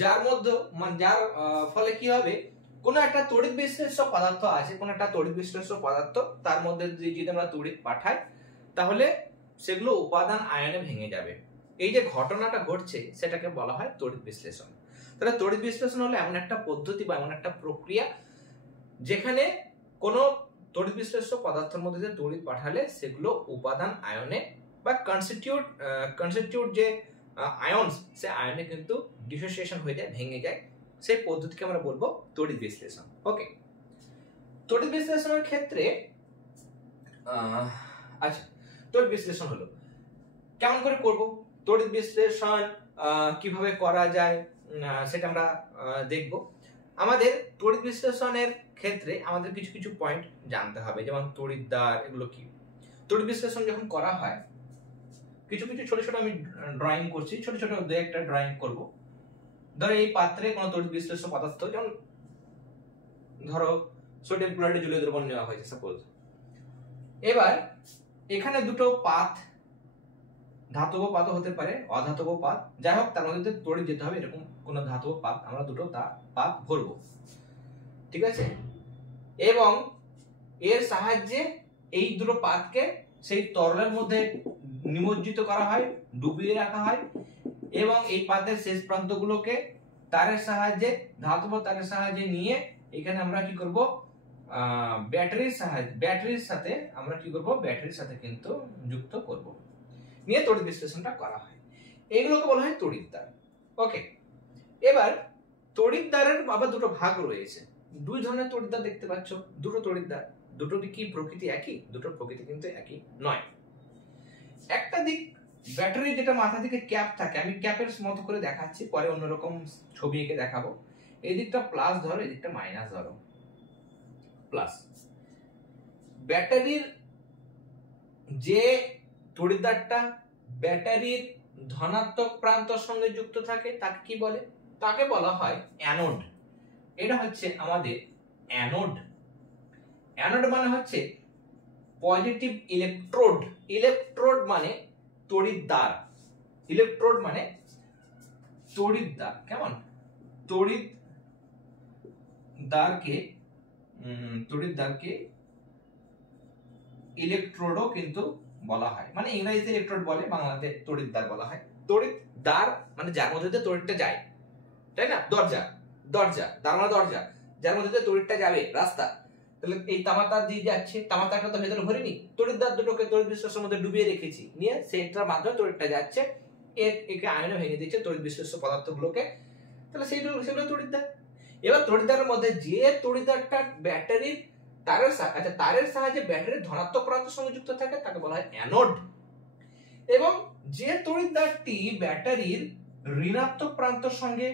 যার মধ্যে, যার ফলে কি হবে, কোন একটা তড়িৎ বিশ্লেষ্য পদার্থ আছে, কোন একটা তড়িৎ বিশ্লেষ্য পদার্থ, তার মধ্যে যদি আমরা তড়িৎ পাঠাই তাহলে সেগুলো উপাদান আয়নে ভেঙে যাবে। এই যে ঘটনাটা ঘটছে সেটাকে বলা হয় তড়িৎ বিশ্লেষণ। তাহলে তড়িৎ বিশ্লেষণ হলো এমন একটা পদ্ধতি বা এমন একটা প্রক্রিয়া যেখানে কোন তড়িৎ বিশ্লেষ্য পদার্থের মধ্যে যে তড়িৎ পাঠালে সেগুলো উপাদান আয়নে বা কনস্টিটিউট যে আয়নস, সে আয়নে কিন্তু ডিসোসিয়েশন হয়ে যায়, ভেঙে যায়। সেই পদ্ধতিকে আমরা বলবো তড়িৎ বিশ্লেষণ। ওকে, তড়িৎ বিশ্লেষণের ক্ষেত্রে আচ্ছা, তড়িৎ বিশ্লেষণ হলো কেমন করে করব, তড়িৎ বিশ্লেষণ কিভাবে করা যায় সেটা আমরা দেখব। আমাদের তড়িৎ বিশ্লেষণের ক্ষেত্রে আমাদের কিছু কিছু পয়েন্ট জানতে হবে, যেমন তড়িৎদ্বার, এগুলো কি। তড়িৎ বিশ্লেষণ যখন করা হয়, কিছু কিছু ছোট ছোট আমি ড্রয়িং করছি, ছোট ছোট দু একটা ড্রয়িং করব। ধরো এই পাত্রে কোন তড়িৎ বিশ্লেষ্য পদার্থ, যেমন ধরো সোডিয়াম ক্লোরাইড জলীয় দ্রবণ নেওয়া হয়েছে সাপোজ। এবার এখানে দুটো পাত, ধাতব পাত হতে পারে, অধাতব পাত, যাই হোক তার মধ্যে তড়িৎ যেতে হবে, এরকম কোন ধাতব পাত আমরা দুটো পাত ভরবো, ঠিক আছে। এবং এর সাহায্যে এই দুটো পাতকে সেই তরলের মধ্যে নিমজ্জিত করা হয়, ডুবিয়ে রাখা হয়, এবং এই পাতের শেষ প্রান্তগুলোকে তারের সাহায্যে, ধাতব তারের সাহায্যে নিয়ে এখানে আমরা কি করব, ব্যাটারির সাথে আমরা কি করব, ব্যাটারির সাথে কিন্তু যুক্ত করব, নিয়ে তড়িৎ বিশ্লেষণটা করা হয়। এগুলোকে বলা হয় তড়িৎদ্বার। ওকে, এবার তড়িৎদ্বারের আবার দুটো ভাগ রয়েছে। দুই ধরনের তড়িৎদ্বার দেখতে পাচ্ছ, দুটো তড়িৎদ্বার। দুটো কি প্রকৃতি একই? দুটোর প্রকৃতি কিন্তু একই নয়। একটা দিক ব্যাটারি, যেটা মাথা থেকে ক্যাপ থাকে, আমি ক্যাপের মতো করে দেখাচ্ছি, পরে অন্যরকম ছবি এঁকে দেখাবো। এই দিকটা প্লাস ধরো, এই দিকটা মাইনাস ধরো, প্লাস। ব্যাটারির যে তড়িৎদ্বারটা ব্যাটারির ধনাত্মক প্রান্তর সঙ্গে যুক্ত থাকে তাকে কি বলে? তাকে বলা হয় অ্যানোড। এটা হচ্ছে আমাদের অ্যানোড। অ্যানোড মানে হচ্ছে পজিটিভ ইলেকট্রোড। ইলেকট্রোড মানে তড়িৎদ্বার। ইলেকট্রোড মানে তড়িৎদ্বার। কেমন? তড়িৎদ্বারকে ইলেকট্রোডও কিন্তু বলা হয়। মানে ইংরেজিতে ইলেকট্রোড বলে, বাংলাতে তড়িৎদ্বার বলা হয়। তড়িৎদ্বার মানে যার মধ্যে দিয়ে তড়িৎটা যায়, তাই না? দরজা, দ্বার মানে দরজা, যার মধ্যে দিয়ে তড়িৎটা যাবে, রাস্তা। তাহলে এই তামাতার দিয়ে যাচ্ছে, তামাতাটা তো ভেতরে ভরিনি, তড়িৎদ্বার দুটোকে তড়িৎ বিশ্লেষণের মধ্যে ডুবিয়ে রেখেছি, নিয়ে সেটার মাধ্যমে তড়িৎটা যাচ্ছে, একে আয়নে ভেঙে দিচ্ছে তড়িৎ বিশ্লেষ্য পদার্থগুলোকে। তাহলে সেগুলো তড়িৎদ্বার। এবার তড়িৎদ্বারের মধ্যে যে তড়িৎদ্বারটা ব্যাটারির তারের সাহায্যে ব্যাটারির ধনাত্মক প্রান্তের সঙ্গে যুক্ত থাকে তাকে বলা হয় অ্যানোড। এবং যে তড়িৎদ্বারটি ব্যাটারির ঋণাত্মক প্রান্তের সঙ্গে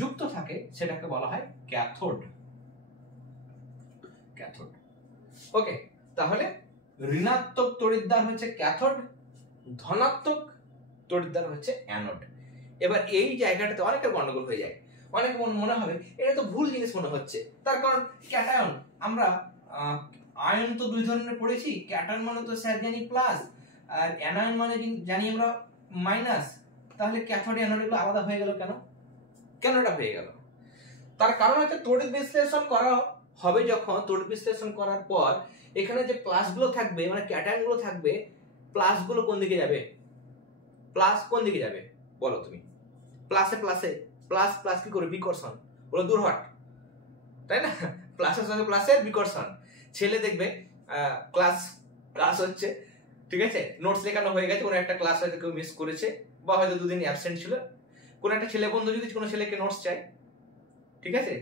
যুক্ত থাকে সেটাকে বলা হয় ক্যাথোড। ক্যাথোড। ওকে, তাহলে ঋণাত্মক তড়িৎদ্বার হচ্ছে ক্যাথোড, ধনাত্মক তড়িৎদ্বার হচ্ছে অ্যানোড। এবার এই জায়গাটাতে অনেকের গন্ডগোল হয়ে যায়। অনেক মনে হবে এটা তো ভুল জিনিস মনে হচ্ছে, তার কারণ ক্যাটায়ন, আমরা আয়ন তো দুই ধরনের পড়েছি। ক্যাটায়ন মানে তো স্যার জানি প্লাস, আর অ্যানায়ন মানে জানি আমরা মাইনাস। তাহলে ক্যাথোড অ্যানোড এগুলো আলাদা হয়ে গেল কেন? কেন এটা হয়ে গেল? তার কারণ হচ্ছে তড়িৎ বিশ্লেষণ করা হবে, যখন তড়িৎ বিশ্লেষণ করার পর এখানে যে প্লাস গুলো থাকবে, মানে ক্যাটায়ন গুলো থাকবে, প্লাস গুলো কোন দিকে যাবে? প্লাস কোন দিকে যাবে বলো তুমি? প্লাসে প্লাস প্লাস কি করে? বিকর্ষণ, বলো দূর হট, তাই না? প্লাসের সঙ্গে প্লাসের বিকর্ষণ। ছেলে দেখবে ক্লাস হচ্ছে, ঠিক আছে, নোটস লেখানো হয়ে গেছে, কোনো একটা ক্লাস হয়তো কেউ মিস করেছে বা হয়তো দুদিন অ্যাবসেন্ট ছিল, কোন একটা ছেলে বন্ধু যদি কোনো ছেলেকে নোটস চায়, ঠিক আছে,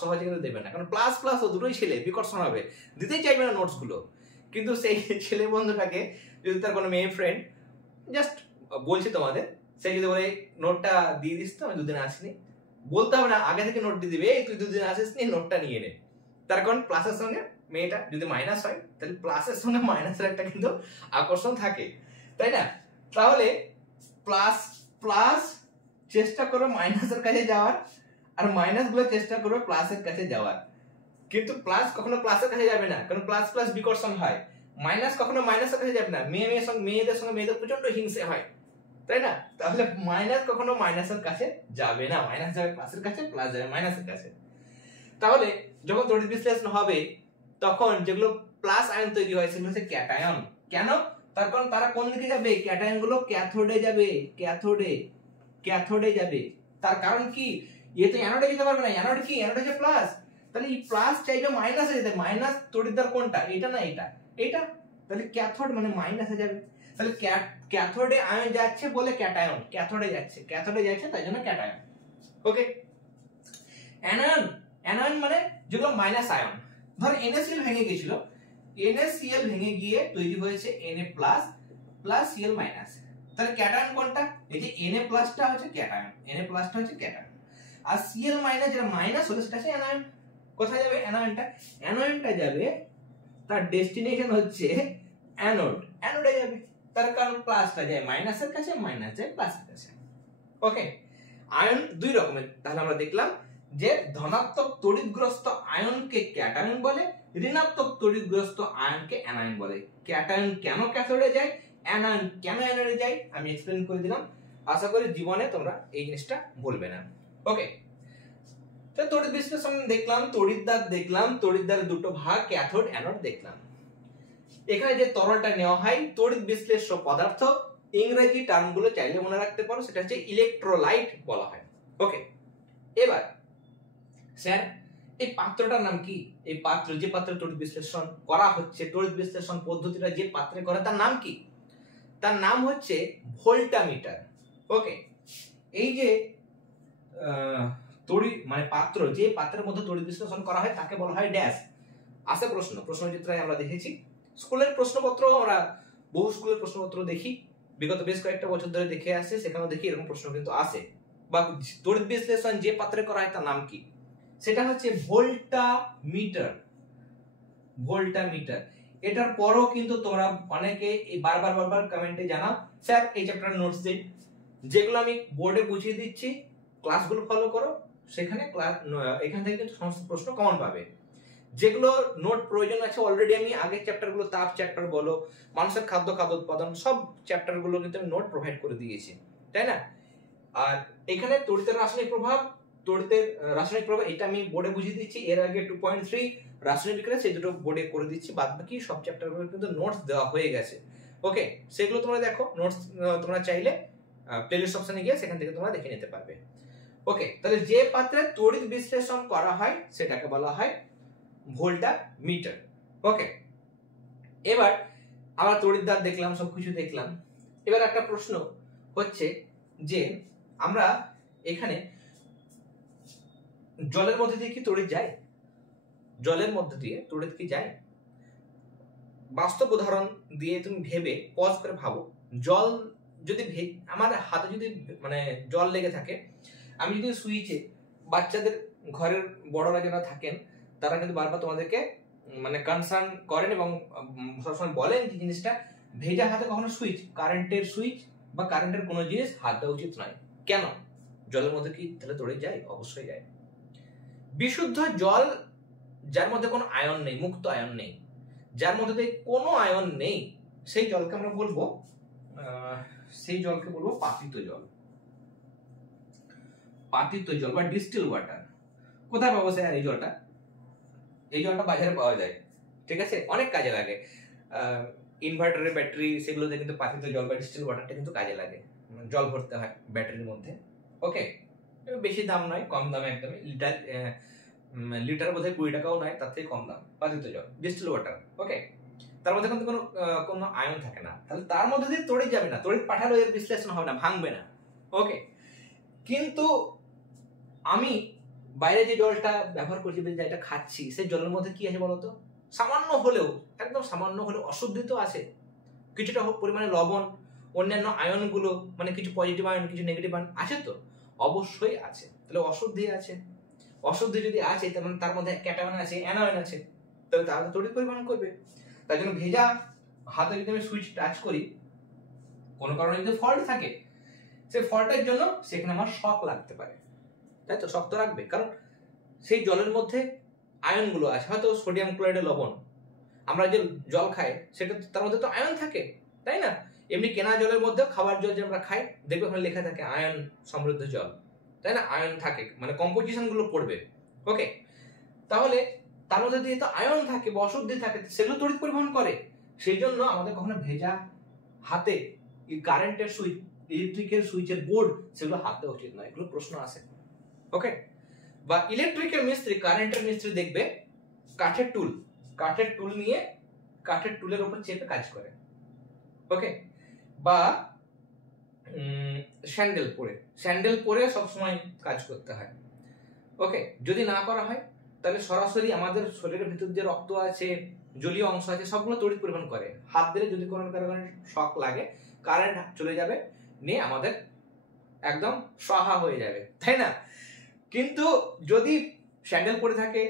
সহজে কিন্তু দেবে না, কারণ প্লাস প্লাস ও দুটোই ছেলে, বিকর্ষণ হবে, দিতেই চাইবে না নোটস গুলো। কিন্তু সেই ছেলে বন্ধুটাকে যদি তার কোনো মেয়ে ফ্রেন্ড জাস্ট বলছে তোমাদের, সে যদি বলে নোটটা দিয়ে দিস তো, আমি দুদিন আসিনি, বলতে হবে না, আগে থেকে নোট দিয়ে দিবে, এই তুই দুদিন আসিস নি, নোটটা নিয়ে নে। তার কারণ প্লাসের সঙ্গে মেয়েটা যদি মাইনাস হয়, তাহলে প্লাসের সঙ্গে মাইনাসের একটা কিন্তু আকর্ষণ থাকে, তাই না? তাহলে প্লাস প্লাস চেষ্টা করো মাইনাসের কাছে যাওয়ার, আর মাইনাস গুলো চেষ্টা করবে প্লাসের কাছে যাওয়ার। কিন্তু প্লাস কখনো প্লাসের কাছে যাবে না, কারণ প্লাস প্লাস বিকর্ষণ হয়। মাইনাস কখনো মাইনাসের কাছে যাবে না, মেয়েদের সঙ্গে প্রচন্ড হিংসে হয়, তাই না? তাহলে মাইনাস কখনো মাইনাসের কাছে যাবে না, মাইনাস যাবে প্লাসের কাছে, প্লাস যাবে মাইনাসের কাছে। তাহলে যখন তড়িৎ বিশ্লেষণ হবে তখন যেগুলো প্লাস আয়ন তৈরি হয় সেগুলো হচ্ছে ক্যাটায়ন। কেন? তার কারণ তারা কোন দিকে যাবে? ক্যাটায়ন গুলো ক্যাথোডে যাবে, ক্যাথোডে যাবে। তার কারণ কি? এ তো অ্যানোডে যেতে পারবে না, অ্যানোড কি? অ্যানোড হচ্ছে প্লাস, তাহলে এই প্লাস চাইবে মাইনাসে যেতে। মাইনাস তড়িৎদ্বার কোনটা? এটা না এটা, তাহলে ক্যাথোড মানে মাইনাসে যাবে। তাহলে ক্যাথোডে আয়ন যাচ্ছে বলে ক্যাটায়ন, ক্যাথোডে যাচ্ছে তাই জন্য ক্যাটায়ন। ওকে, অ্যানায়ন মানে যেগুলো মাইনাস আয়ন। ধর NaCl ভেঙে গিয়েছিল, NaCl ভেঙে গিয়ে তৈরি হয়েছে Na plus plus Cl minus. তাহলে ক্যাটায়ন কোনটা? এই যে Na প্লাসটা হচ্ছে ক্যাটায়ন, Na প্লাসটা হচ্ছে ক্যাটায়ন, আর Cl মাইনাস যেটা মাইনাস হলো সেটা হচ্ছে অ্যানায়ন। কোথায় যাবে অ্যানায়নটা? অ্যানায়নটা যাবে, তার ডেস্টিনেশন হচ্ছে অ্যানোডে যাবে। তার কারণ প্লাসটা যায় মাইনাসের কাছে, মাইনাস যায় প্লাসের কাছে। ওকে, আয়ন দুই রকমের। তাহলে আমরা দেখলাম যে ধনাত্মক তড়িৎগ্রস্ত আয়নকে ক্যাটায়ন বলে, ঋণাত্মক তড়িৎগ্রস্ত আয়নকে অ্যানায়ন বলে। ক্যাটায়ন কেন ক্যাথোডে যায়, অ্যানায়ন কেন অ্যানোডে যায়, আমি এক্সপ্লেন করে দিলাম। আশা করি জীবনে তোমরা এই জিনিসটা ভুলবে না। ওকে, তো তড়িৎ বিশ্লেষণ দেখলাম, তড়িৎদ্বার দেখলাম, তড়িৎদ্বারের দুটো ভাগ ক্যাথোড অ্যানোড দেখলাম। এখানে যে তরলটা নেওয়া হয় তড়িৎ বিশ্লেষ্য পদার্থ, ইংরেজি টার্মগুলো চাইলে মনে রাখতে পারো, সেটা হচ্ছে ইলেকট্রোলাইট বলা হয়। ওকে, এবার স্যার এই পাত্রটার নাম কি? এই পাত্র, যে পাত্রে তড়িৎ বিশ্লেষণ করা হচ্ছে, তড়িৎ বিশ্লেষণ পদ্ধতিটা যে পাত্রে করে তার নাম কি? তার নাম হচ্ছে ভোল্টামিটার। ওকে, এই যে তড়িৎ মানে পাত্র, যে পাত্রের মধ্যে তড়িৎ বিশ্লেষণ করা হয় তাকে বলা হয় ড্যাশ। আসে প্রশ্নচিত্রে আমরা দেখেছি, স্কুলের প্রশ্নপত্র, আমরা বহু স্কুলের প্রশ্নপত্র দেখি, বিগত বেশ কয়েকটা বছর ধরে দেখে আসছে, সেখানেও দেখি এরকম প্রশ্ন কিন্তু আসে। বা তড়িৎ বিশ্লেষণ যে পাত্রে করা হয় তার নাম কি? সেটা হচ্ছে ভোল্টামিটার। এটার পরও কিন্তু তোমরা অনেকে বারবার কমেন্টে জানাও, স্যার এই চ্যাপ্টার নোটস দিন, যেগুলো আমি বোর্ডে বুঝিয়ে দিচ্ছি, ক্লাসগুলো ফলো করো, সেখানে এখান থেকে কিন্তু সমস্ত প্রশ্ন কমন পাবে। যেগুলো নোট প্রয়োজন আছে অলরেডি আমি আগের চ্যাপ্টারগুলো, তাপ চ্যাপ্টার বলো, মানুষের খাদ্য উৎপাদন, সব চ্যাপ্টারগুলো কিন্তু আমি নোট প্রোভাইড করে দিয়েছি, তাই না? আর এখানে তড়িতের রাসায়নিক প্রভাব এটা আমি বোর্ডে বুঝিয়ে দিচ্ছি। এর আগে 2.3 রাসায়নিক বিক্রিয়া, সেই দুটো বোর্ডে করে দিচ্ছি। বাদ বাকি সব চ্যাপ্টারগুলো কিন্তু নোটস দেওয়া হয়ে গেছে। ওকে, সেগুলো তোমরা দেখো। নোটস তোমরা চাইলে প্লেলিস্ট অপশনে গিয়ে সেখান থেকে তোমরা দেখে নিতে পারবে। ওকে, তাহলে যে পাত্রে তড়িৎ বিশ্লেষণ করা হয় সেটাকে বলা হয় ভোল্টামিটার। ওকে, এবার আমরা তড়িৎদ্বার দেখলাম, সবকিছু দেখলাম। এবার একটা প্রশ্ন হচ্ছে যে আমরা এখানে জলের মধ্যে দিয়ে কি তড়িৎ যায়? জলের মধ্যে দিয়ে তড়িৎ কি যায়? বাস্তব উদাহরণ দিয়ে তুমি ভেবে পজ করে ভাবো। জল যদি আমার হাতে যদি মানে জল লেগে থাকে, আমি যদি সুইচে, বাচ্চাদের ঘরের বড়রা যারা থাকেন তারা কিন্তু বারবার তোমাদেরকে মানে কনসার্ন করেন এবং সবসময় বলেন যে জিনিসটা ভেজা হাতে কখনো কারেন্টের সুইচ বা কারেন্টের কোনো জিনিস হাত দেওয়া উচিত নয়। কেন? জলের মধ্যে কি তাহলে তড়িৎ যায়? অবশ্যই যায়। বিশুদ্ধ জল যার মধ্যে কোনো আয়ন নেই, মুক্ত আয়ন নেই, যার মধ্যে কোনো আয়ন নেই, সেই জলকে আমরা বলবো পাতিত জল। পাতিত জল বা ডিস্টিল ওয়াটার। কোথায় পাবো স্যার এই জলটা? এই জলটা বাজারে পাওয়া যায়, ঠিক আছে, অনেক কাজে লাগে। ইনভার্টারের ব্যাটারি, সেগুলোতে কিন্তু পাতিত জল বা ডিস্টিল ওয়াটারটা কিন্তু কাজে লাগে। জল ভরতে হয় ব্যাটারির মধ্যে। ওকে, বেশি দাম নয়, কম দামে একদম। লিটার বোধহয় 20 টাকাও নয়, তার থেকে কম দাম পাতিত জল, ডিস্টিল ওয়াটার। ওকে, তার মধ্যে কিন্তু কোনো আয়ন থাকে না, তাহলে তার মধ্যে দিয়ে তড়িৎ যাবে না, তড়িৎ পাঠালো এর বিশ্লেষণ হবে না, ভাঙবে না। ওকে, কিন্তু আমি বাইরে যে জলটা ব্যবহার করছি, যেটা খাচ্ছি, সেই জলের মধ্যে কি আছে বলতো? সামান্য হলেও, একদম সামান্য হলেও অশুদ্ধি তো আছে। কিছুটা পরিমাণে লবণ, অন্যান্য আয়নগুলো, মানে কিছু পজিটিভ আয়ন, কিছু নেগেটিভ আয়ন আছে তো? অবশ্যই আছে। তাহলে অশুদ্ধি আছে। অশুদ্ধি যদি আছে, তার মধ্যে ক্যাটায়ন আছে, অ্যানায়ন আছে, তাহলে তারা তড়িৎ পরিবহন করবে। তাই জন্য ভেজা হাতে যদি আমি সুইচ টাচ করি, কোনো কারণে যদি ফল্ট থাকে, সেই ফল্টের জন্য সেখানে আমার শক লাগতে পারে, তাই তো? শক্ত রাখবে, কারণ সেই জলের মধ্যে আয়নগুলো আছে। হয়তো সোডিয়াম ক্লোরাইডের লবণ, আমরা যে জল খাই সেটা তার মধ্যে তো আয়ন থাকে, তাই না? এমনি কেনা জলের মধ্যে, খাবার জল যে আমরা খাই, দেখবে ওখানে লেখা থাকে আয়ন সমৃদ্ধ জল, তাই না? আয়ন থাকে, মানে কম্পোজিশন গুলো পড়বে। ওকে, তাহলে তার মধ্যে দিয়ে তো আয়ন থাকে বা অশুদ্ধি থাকে, সেগুলো তড়িৎ পরিবহন করে। সেই জন্য আমাদের কখনো ভেজা হাতে কারেন্টের সুইচ, ইলেকট্রিকের সুইচের বোর্ড, সেগুলো হাত দেওয়া উচিত নয়। এগুলো প্রশ্ন আসে। ওকে, বা ইলেকট্রিকের মিস্ত্রি, কারেন্টের মিস্ত্রি দেখবে কাঠের টুল নিয়ে কাঠের টুলের উপর চেপে কাজ করে। ওকে, বা স্যান্ডেল পরে সবসময় কাজ করতে হয়। ওকে, যদি না করা হয় তাহলে সরাসরি আমাদের শরীরের ভিতর যে রক্ত আছে, জলীয় অংশ আছে, সবগুলো তড়িৎ পরিবহন করে। হাত দিলে যদি কোনো কারণে শক লাগে, কারেন্ট চলে যাবে, নিয়ে আমাদের একদম সাহা হয়ে যাবে, তাই না? কিন্তু যদি স্যান্ডেল পরে থাকে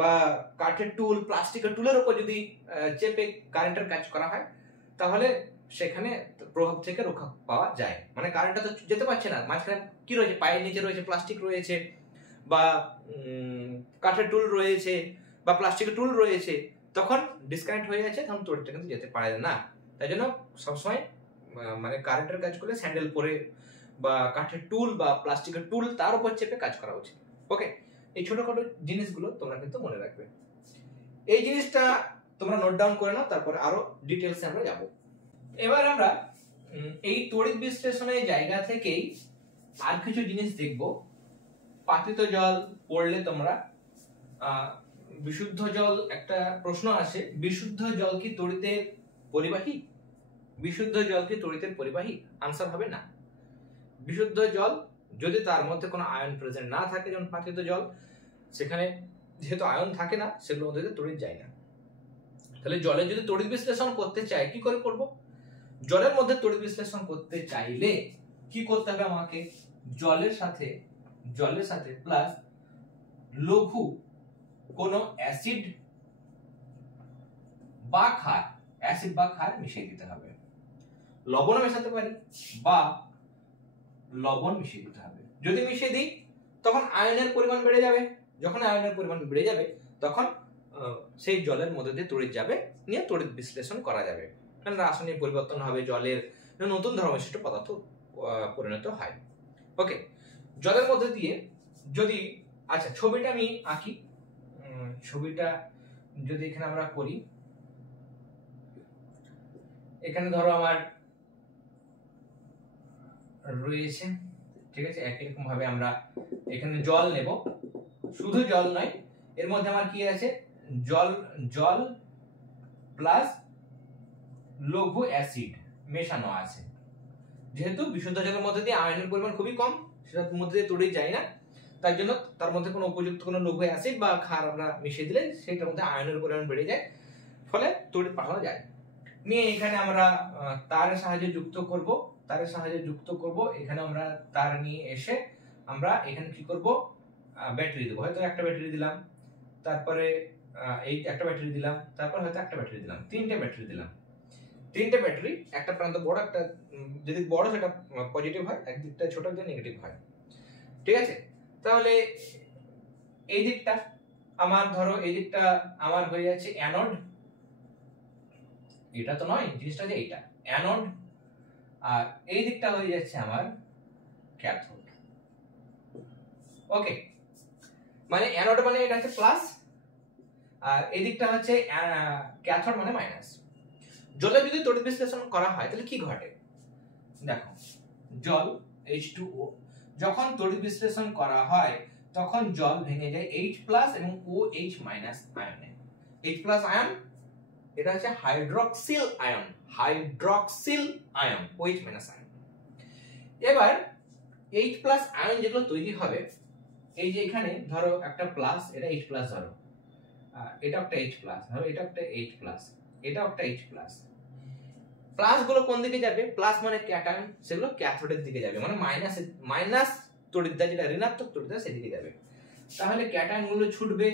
বা কাঠের টুল, প্লাস্টিকের টুলের উপর যদি চেপে কারেন্টের কাজ করা হয়, তাহলে সেখানে প্রভাব থেকে রক্ষা পাওয়া যায়। মানে কারেন্টটা তো যেতে পারছে না, মাঝখানে কি রয়েছে, পায়ের নিচে রয়েছে প্লাস্টিক রয়েছে, বা কাঠের টুল রয়েছে, বা প্লাস্টিকের টুল রয়েছে, তখন ডিসকানেক্ট হয়ে যাচ্ছে, তখন তড়িৎটা কিন্তু যেতে পারে না। তাই জন্য সবসময় মানে কারেন্টের কাজ করলে স্যান্ডেল পরে বা কাঠের টুল বা প্লাস্টিকের টুল তার উপর চেপে কাজ করা উচিত। ওকে, এই ছোটখাটো জিনিসগুলো তোমরা কিন্তু মনে রাখবে। এই জিনিসটা তোমরা নোট ডাউন করে নাও, তারপরে আরো ডিটেইলসে আমরা যাব। এবার আমরা এই তড়িৎ বিশ্লেষণের জায়গা থেকেই আর কিছু জিনিস দেখব। পাতিত জল পড়লে তোমরা বিশুদ্ধ জল, একটা প্রশ্ন আসে, বিশুদ্ধ জল কি তড়িতের পরিবাহী? বিশুদ্ধ জল কি তড়িতের পরিবাহী? আনসার হবে না। বিশুদ্ধ জল যদি তার মধ্যে কোনো আয়ন প্রেজেন্ট না থাকে, যেমন পাতিত জল, সেখানে যেহেতু আয়ন থাকে না, সেগুলোর মধ্যে তড়িৎ যায় না। তাহলে জলে যদি তড়িৎ বিশ্লেষণ করতে চাই, কি করে করব? জলের মধ্যে তড়িৎ বিশ্লেষণ করতে চাইলে কি করতে হবে আমাকে? জলের সাথে প্লাস লঘু কোনো অ্যাসিড বা ক্ষার মিশিয়ে দিতে হবে। লবণও মেশাতে পারি, বা লবণ মিশিয়ে দিতে হবে। যদি মিশিয়ে দিই তখন আয়নের পরিমাণ বেড়ে যাবে, যখন আয়নের পরিমাণ বেড়ে যাবে তখন সেই জলের মধ্যে দিয়ে তড়িৎ যাবে, নিয়ে তড়িৎ বিশ্লেষণ করা যাবে, কারণ রাসায়নিক পরিবর্তন হবে, জলের নতুন ধর্মবিশিষ্ট পদার্থ পরিণত হয়। ওকে, জলের মধ্যে দিয়ে যদি, আচ্ছা ছবিটা আমি আঁকি, ছবিটা যদি এখানে আমরা করি, এখানে ধরো আমার রয়েছে, ঠিক আছে, একই রকম ভাবে আমরা এখানে জল নেব, শুধু জল নয়, এর মধ্যে আমার কি আছে, জল জল প্লাস লঘু অ্যাসিড মেশানো আছে। যেহেতু বিশুদ্ধ জলের মধ্যে দিয়ে আয়নের পরিমাণ খুবই কম, সেটার মধ্যে দিয়ে তড়িৎ যায় না, তার জন্য তার মধ্যে কোনো উপযুক্ত কোনো লঘু অ্যাসিড বা ক্ষার আমরা মিশিয়ে দিলে সেটার মধ্যে আয়নের পরিমাণ বেড়ে যায়, ফলে তড়িৎ পাঠানো যায়। নিয়ে এখানে আমরা তারের সাহায্যে যুক্ত করব, তারের সাহায্যে যুক্ত করব, এখানে আমরা তার নিয়ে এসে আমরা এখানে কি করব, ব্যাটারি দেবো, হয়তো একটা ব্যাটারি দিলাম, তারপরে এই একটা ব্যাটারি দিলাম, তারপর হয়তো একটা ব্যাটারি দিলাম, তিনটে ব্যাটারি দিলাম, তিনটে ব্যাটারি, একটা প্রান্ত বড়, একটা যদি বড় সেটা পজিটিভ হয়, একদিকটা ছোট দিকে নেগেটিভ হয়, ঠিক আছে। তাহলে এই দিকটা আমার, ধরো এই দিকটা আমার হয়ে যাচ্ছে অ্যানোড, এটা তো নয়, জিনিসটা যে এইটা অ্যানোড, আর এই দিকটা হয়ে যাচ্ছে আমার ক্যাথোড। ওকে, মানে অ্যানোড মানে এটা হচ্ছে প্লাস, আর এই দিকটা হচ্ছে ক্যাথোড মানে মাইনাস। জলে যদি তড়িৎ বিশ্লেষণ করা হয় তাহলে কি ঘটে দেখো, জল H2O যখন তড়িৎ বিশ্লেষণ করা হয় তখন জল ভেঙে যায় H+ এবং OH- আয়নে। H+ আয়ন এটা হচ্ছে hydroxyl ion, hydroxyl ion, OH- ion. এবার H+ আয়ন যেগুলো তৈরি হবে, এই যে এখানে ধরো একটা প্লাস, এটা H+ ধরো, এটা একটা H+, ধরো এটা একটা H+, এটা একটা H+, প্লাস গুলো কোন দিকে যাবে, প্লাস মানে ক্যাটায়ন, সেগুলো ক্যাথোডের দিকে যাবে, মানে মাইনাস তড়িৎদ্বার যেটা ঋণাত্মক তড়িৎদ্বার সেদিকে যাবে। তাহলে ক্যাটায়ন গুলো ছুটবে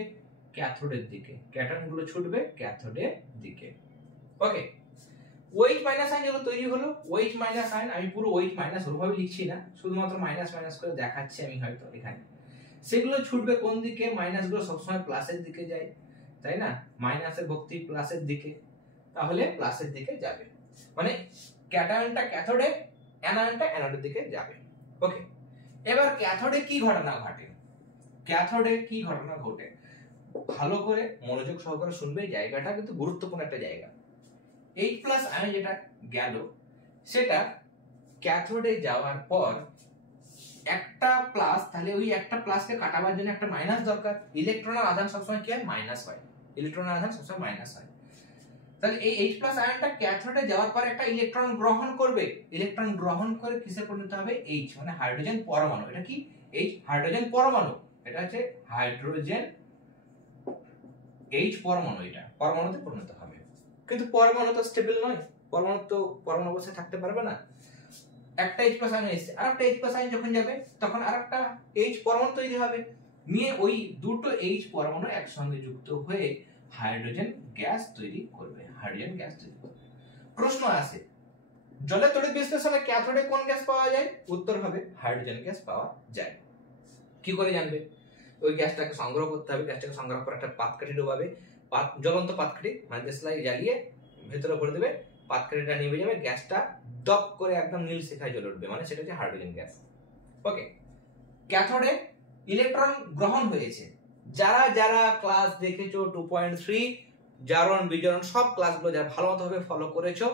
ক্যাথোডের দিকে, ক্যাটায়ন গুলো ছুটবে ক্যাথোডের দিকে। ওকে, OH- আয়ন যেগুলো তৈরি হলো, OH- আয়ন, আমি পুরো OH- ওইভাবে লিখছি না, শুধুমাত্র মাইনাস মাইনাস করে দেখাচ্ছি আমি হয়তো এখানে, সেগুলো ছুটবে কোন দিকে, মাইনাস গুলো সবসময় প্লাসের দিকে যায়, তাই না, মাইনাসের ভক্তি প্লাসের দিকে, তাহলে প্লাসের দিকে যাবে, মানে ক্যাটায়নটা ক্যাথোডে, অ্যানায়নটা অ্যানোডের দিকে যাবে। ওকে, এবার ক্যাথোডে কি ঘটনা ঘটে, ক্যাথোডে কি ঘটনা ঘটে, ভালো করে মনোযোগ সহকারে শুনবে, এই জায়গাটা কিন্তু গুরুত্বপূর্ণ একটা জায়গা। H+ আয়ন যেটা গেল, সেটা ক্যাথোডে যাওয়ার পর একটা প্লাস, তাহলে ওই একটা প্লাসকে কাটাবার জন্য একটা মাইনাস দরকার, ইলেকট্রনের আধান সবসময় কি হয়, মাইনাস হয়, ইলেকট্রনের আধান সবসময় মাইনাস হয়। তাহলে এই H+ আয়নটা ক্যাথোডে যাওয়ার পর একটা ইলেকট্রন গ্রহণ করবে, ইলেকট্রন গ্রহণ করে কিসে পরিণত হবে, H, মানে হাইড্রোজেন পরমাণু। এটা কি, H হাইড্রোজেন পরমাণু, এটা হচ্ছে হাইড্রোজেন H পরমাণু, এটা পরমাণুতে পরিণত হবে। কিন্তু পরমাণু তো স্টেবল নয়, পরমাণু তো পরমাণু অবস্থায় থাকতে পারবে না, একটা H+ আয়ন এসেছে, আর একটা H+ আয়ন যখন যাবে তখন আরেকটা H পরমাণু তৈরি হবে, নিয়ে ওই দুটো H পরমাণু একসঙ্গে যুক্ত হয়ে হাইড্রোজেন গ্যাস তৈরি করবে, হাইড্রোজেন গ্যাস তৈরি করবে। প্রশ্ন আসে, জলের তড়িৎ বিশ্লেষণে ক্যাথোডে কোন গ্যাস পাওয়া যায়, উত্তর হবে হাইড্রোজেন গ্যাস পাওয়া যায়। কি করে জানবে, ওই গ্যাসটাকে সংগ্রহ করতে হবে, গ্যাসটাকে সংগ্রহ করে একটা পাতকাঠি ডোবাবে, জ্বলন্ত পাতকাঠি মানে দেশলাই জ্বালিয়ে ভেতরে ভরে দেবে, পাতকাঠিটা নিভে যাবে, গ্যাসটা দপ করে একদম নীল শিখায় জ্বলে উঠবে, মানে সেটা হচ্ছে হাইড্রোজেন গ্যাস। ওকে, ক্যাথোডে ইলেকট্রন গ্রহণ হয়েছে, যারা যারা ক্লাস দেখেছো 2.3 জারণ বিজারণ সব ক্লাসগুলো যারা ভালোমতো ভাবে ফলো করেছো,